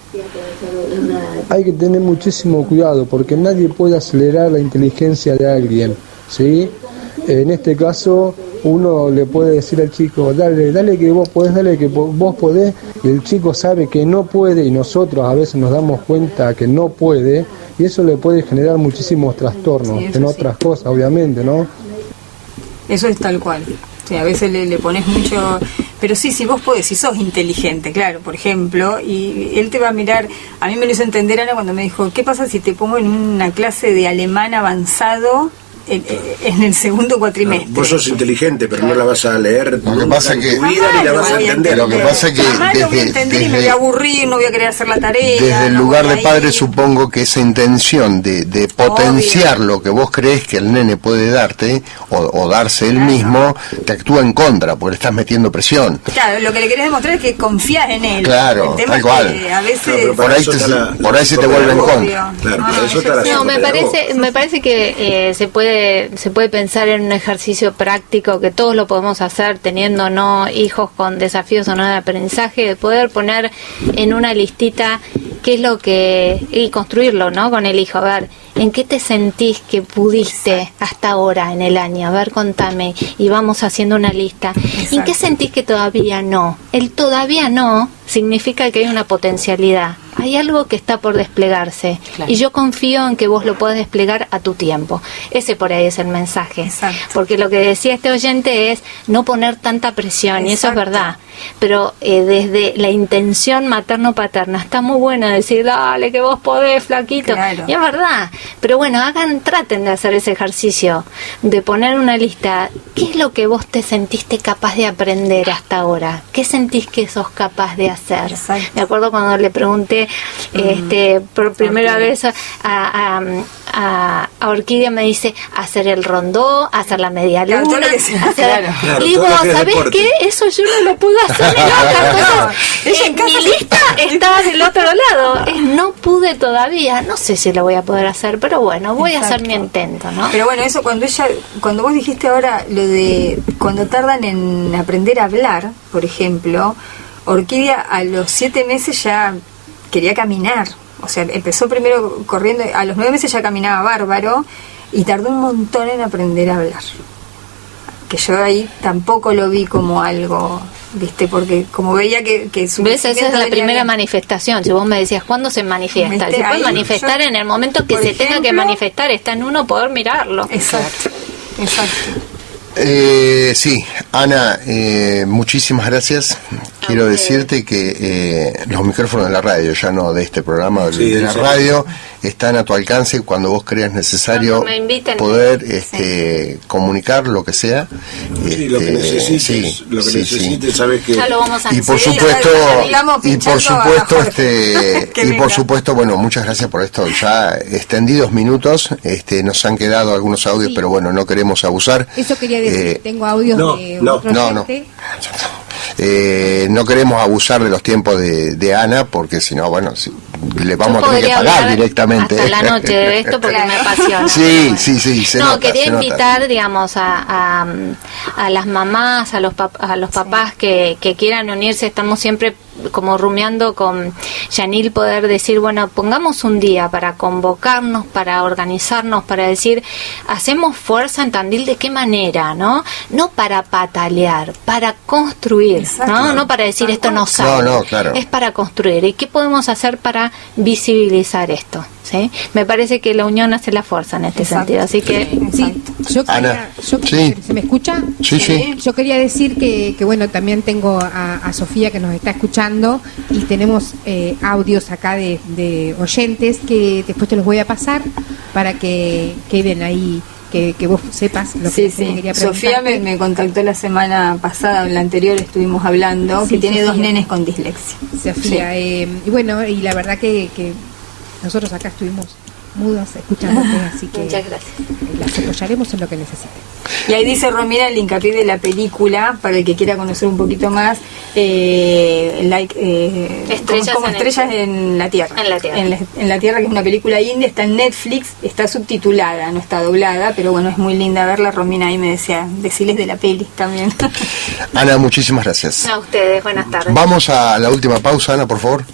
Hay que tener muchísimo cuidado porque nadie puede acelerar la inteligencia de alguien, ¿sí? En este caso uno le puede decir al chico, dale que vos podés, dale que vos podés, y el chico sabe que no puede y nosotros a veces nos damos cuenta que no puede, y eso le puede generar muchísimos trastornos, en otras cosas obviamente, ¿no? Eso es tal cual. Sí, a veces le pones mucho, pero sí, si vos podés, si sos inteligente, claro, por ejemplo, y él te va a mirar. A mí me lo hizo entender Ana cuando me dijo, ¿qué pasa si te pongo en una clase de alemán avanzado en el segundo cuatrimestre? No, vos sos inteligente, pero no la vas a leer. Lo que pasa que ni la vas a entender. Lo que pasa es que lo voy a entender y me voy a aburrir, no voy a querer hacer la tarea. Desde el lugar de padre, supongo que esa intención de potenciar lo que vos crees que el nene puede darte o darse él mismo, te actúa en contra, porque le estás metiendo presión. Claro, lo que le querés demostrar es que confías en él. Claro, el tema tal cual. Es que a veces por ahí se te vuelve en contra. Claro, No, me parece que se puede pensar en un ejercicio práctico que todos lo podemos hacer teniendo no hijos con desafíos o no de aprendizaje, de poder poner en una listita qué es lo que y construirlo, ¿no? Con el hijo, a ver, ¿en qué te sentís que pudiste hasta ahora en el año? A ver, contame, y vamos haciendo una lista. ¿Y en qué sentís que todavía no? El todavía no significa que hay una potencialidad, hay algo que está por desplegarse, y yo confío en que vos lo puedas desplegar a tu tiempo. Ese por ahí es el mensaje. Exacto. Porque lo que decía este oyente es no poner tanta presión, y eso es verdad, pero desde la intención materno-paterna está muy bueno decir, dale que vos podés, flaquito, Claro. y es verdad, pero bueno, traten de hacer ese ejercicio, de poner una lista, ¿qué es lo que vos te sentiste capaz de aprender hasta ahora? ¿Qué sentís que sos capaz de hacer? Exacto. Me acuerdo cuando le pregunté por primera vez a Orquídea, me dice hacer el rondó, hacer la media luna, Claro, todo lo que sea. hacer... Claro, Y digo, todo lo que es ¿sabés deporte. qué? Eso yo no lo pude hacer. Mi lista estaba del otro lado. No pude todavía. No sé si lo voy a poder hacer, pero bueno, voy a hacer mi intento, ¿no? Pero bueno, eso cuando vos dijiste ahora lo de cuando tardan en aprender a hablar, por ejemplo, Orquídea a los 7 meses ya quería caminar. O sea, empezó primero corriendo, a los 9 meses ya caminaba bárbaro y tardó un montón en aprender a hablar. Que yo ahí tampoco lo vi como algo, ¿viste? Porque como veía que su ¿Ves? Esa es crecimiento la venía primera bien. manifestación. Si vos me decías, ¿cuándo se manifiesta? ¿Viste? Se puede Ahí, manifestar yo, en el momento que por se tenga que ejemplo, manifestar. Está en uno poder mirarlo. Exacto. Sí, Ana, muchísimas gracias. Quiero decirte que los micrófonos de la radio, ya no de este programa, de la radio, están a tu alcance cuando vos creas necesario Cuando me inviten. poder comunicar lo que sea. Sí, lo que necesites, necesites, sabes que... Ya lo vamos a Y por hacer. supuesto, digamos, y por pinchando a supuesto, Jorge. Que y por venga. supuesto, bueno, muchas gracias por esto. Ya extendidos minutos, nos han quedado algunos audios, pero bueno, no queremos abusar. Eso quería decir, tengo audios de otro oyente. No queremos abusar de los tiempos de Ana, porque si no, bueno, le vamos a tener que Podría pagar hablar directamente. hasta la noche de esto porque me apasiona. Sí, se no, nota, quería se nota. invitar, digamos, a las mamás, a los papás que quieran unirse. Estamos siempre como rumiando con Yanil poder decir, bueno, pongamos un día para convocarnos, para organizarnos, para decir, hacemos fuerza en Tandil, ¿de qué manera? No para patalear, para construir, no para decir esto no sale, claro. Es para construir. ¿Y qué podemos hacer para visibilizar esto? ¿Sí? Me parece que la unión hace la fuerza en este sentido, así que Sí, yo Ana, quería, ¿se me escucha? Sí. Yo quería decir que bueno, también tengo a Sofía que nos está escuchando y tenemos audios acá de oyentes que después te los voy a pasar para que queden ahí que vos sepas lo Sí, que sí. quería Sofía preguntarte. me contactó la semana pasada, la anterior estuvimos hablando, Sí, que tiene Sofía. 2 nenes con dislexia. Sofía, y bueno, y la verdad que nosotros acá estuvimos mudos escuchándote, así que Muchas gracias. las apoyaremos en lo que necesiten. Y ahí dice Romina el hincapié de la película, para el que quiera conocer un poquito más, Estrellas como en el Estrellas cielo. en la Tierra. En la Tierra. En la Tierra, que es una película india, está en Netflix, está subtitulada, no está doblada, pero bueno, es muy linda verla. Romina ahí me decía, deciles de la peli también. Ana, muchísimas gracias. A ustedes, buenas tardes. Vamos a la última pausa, Ana, por favor.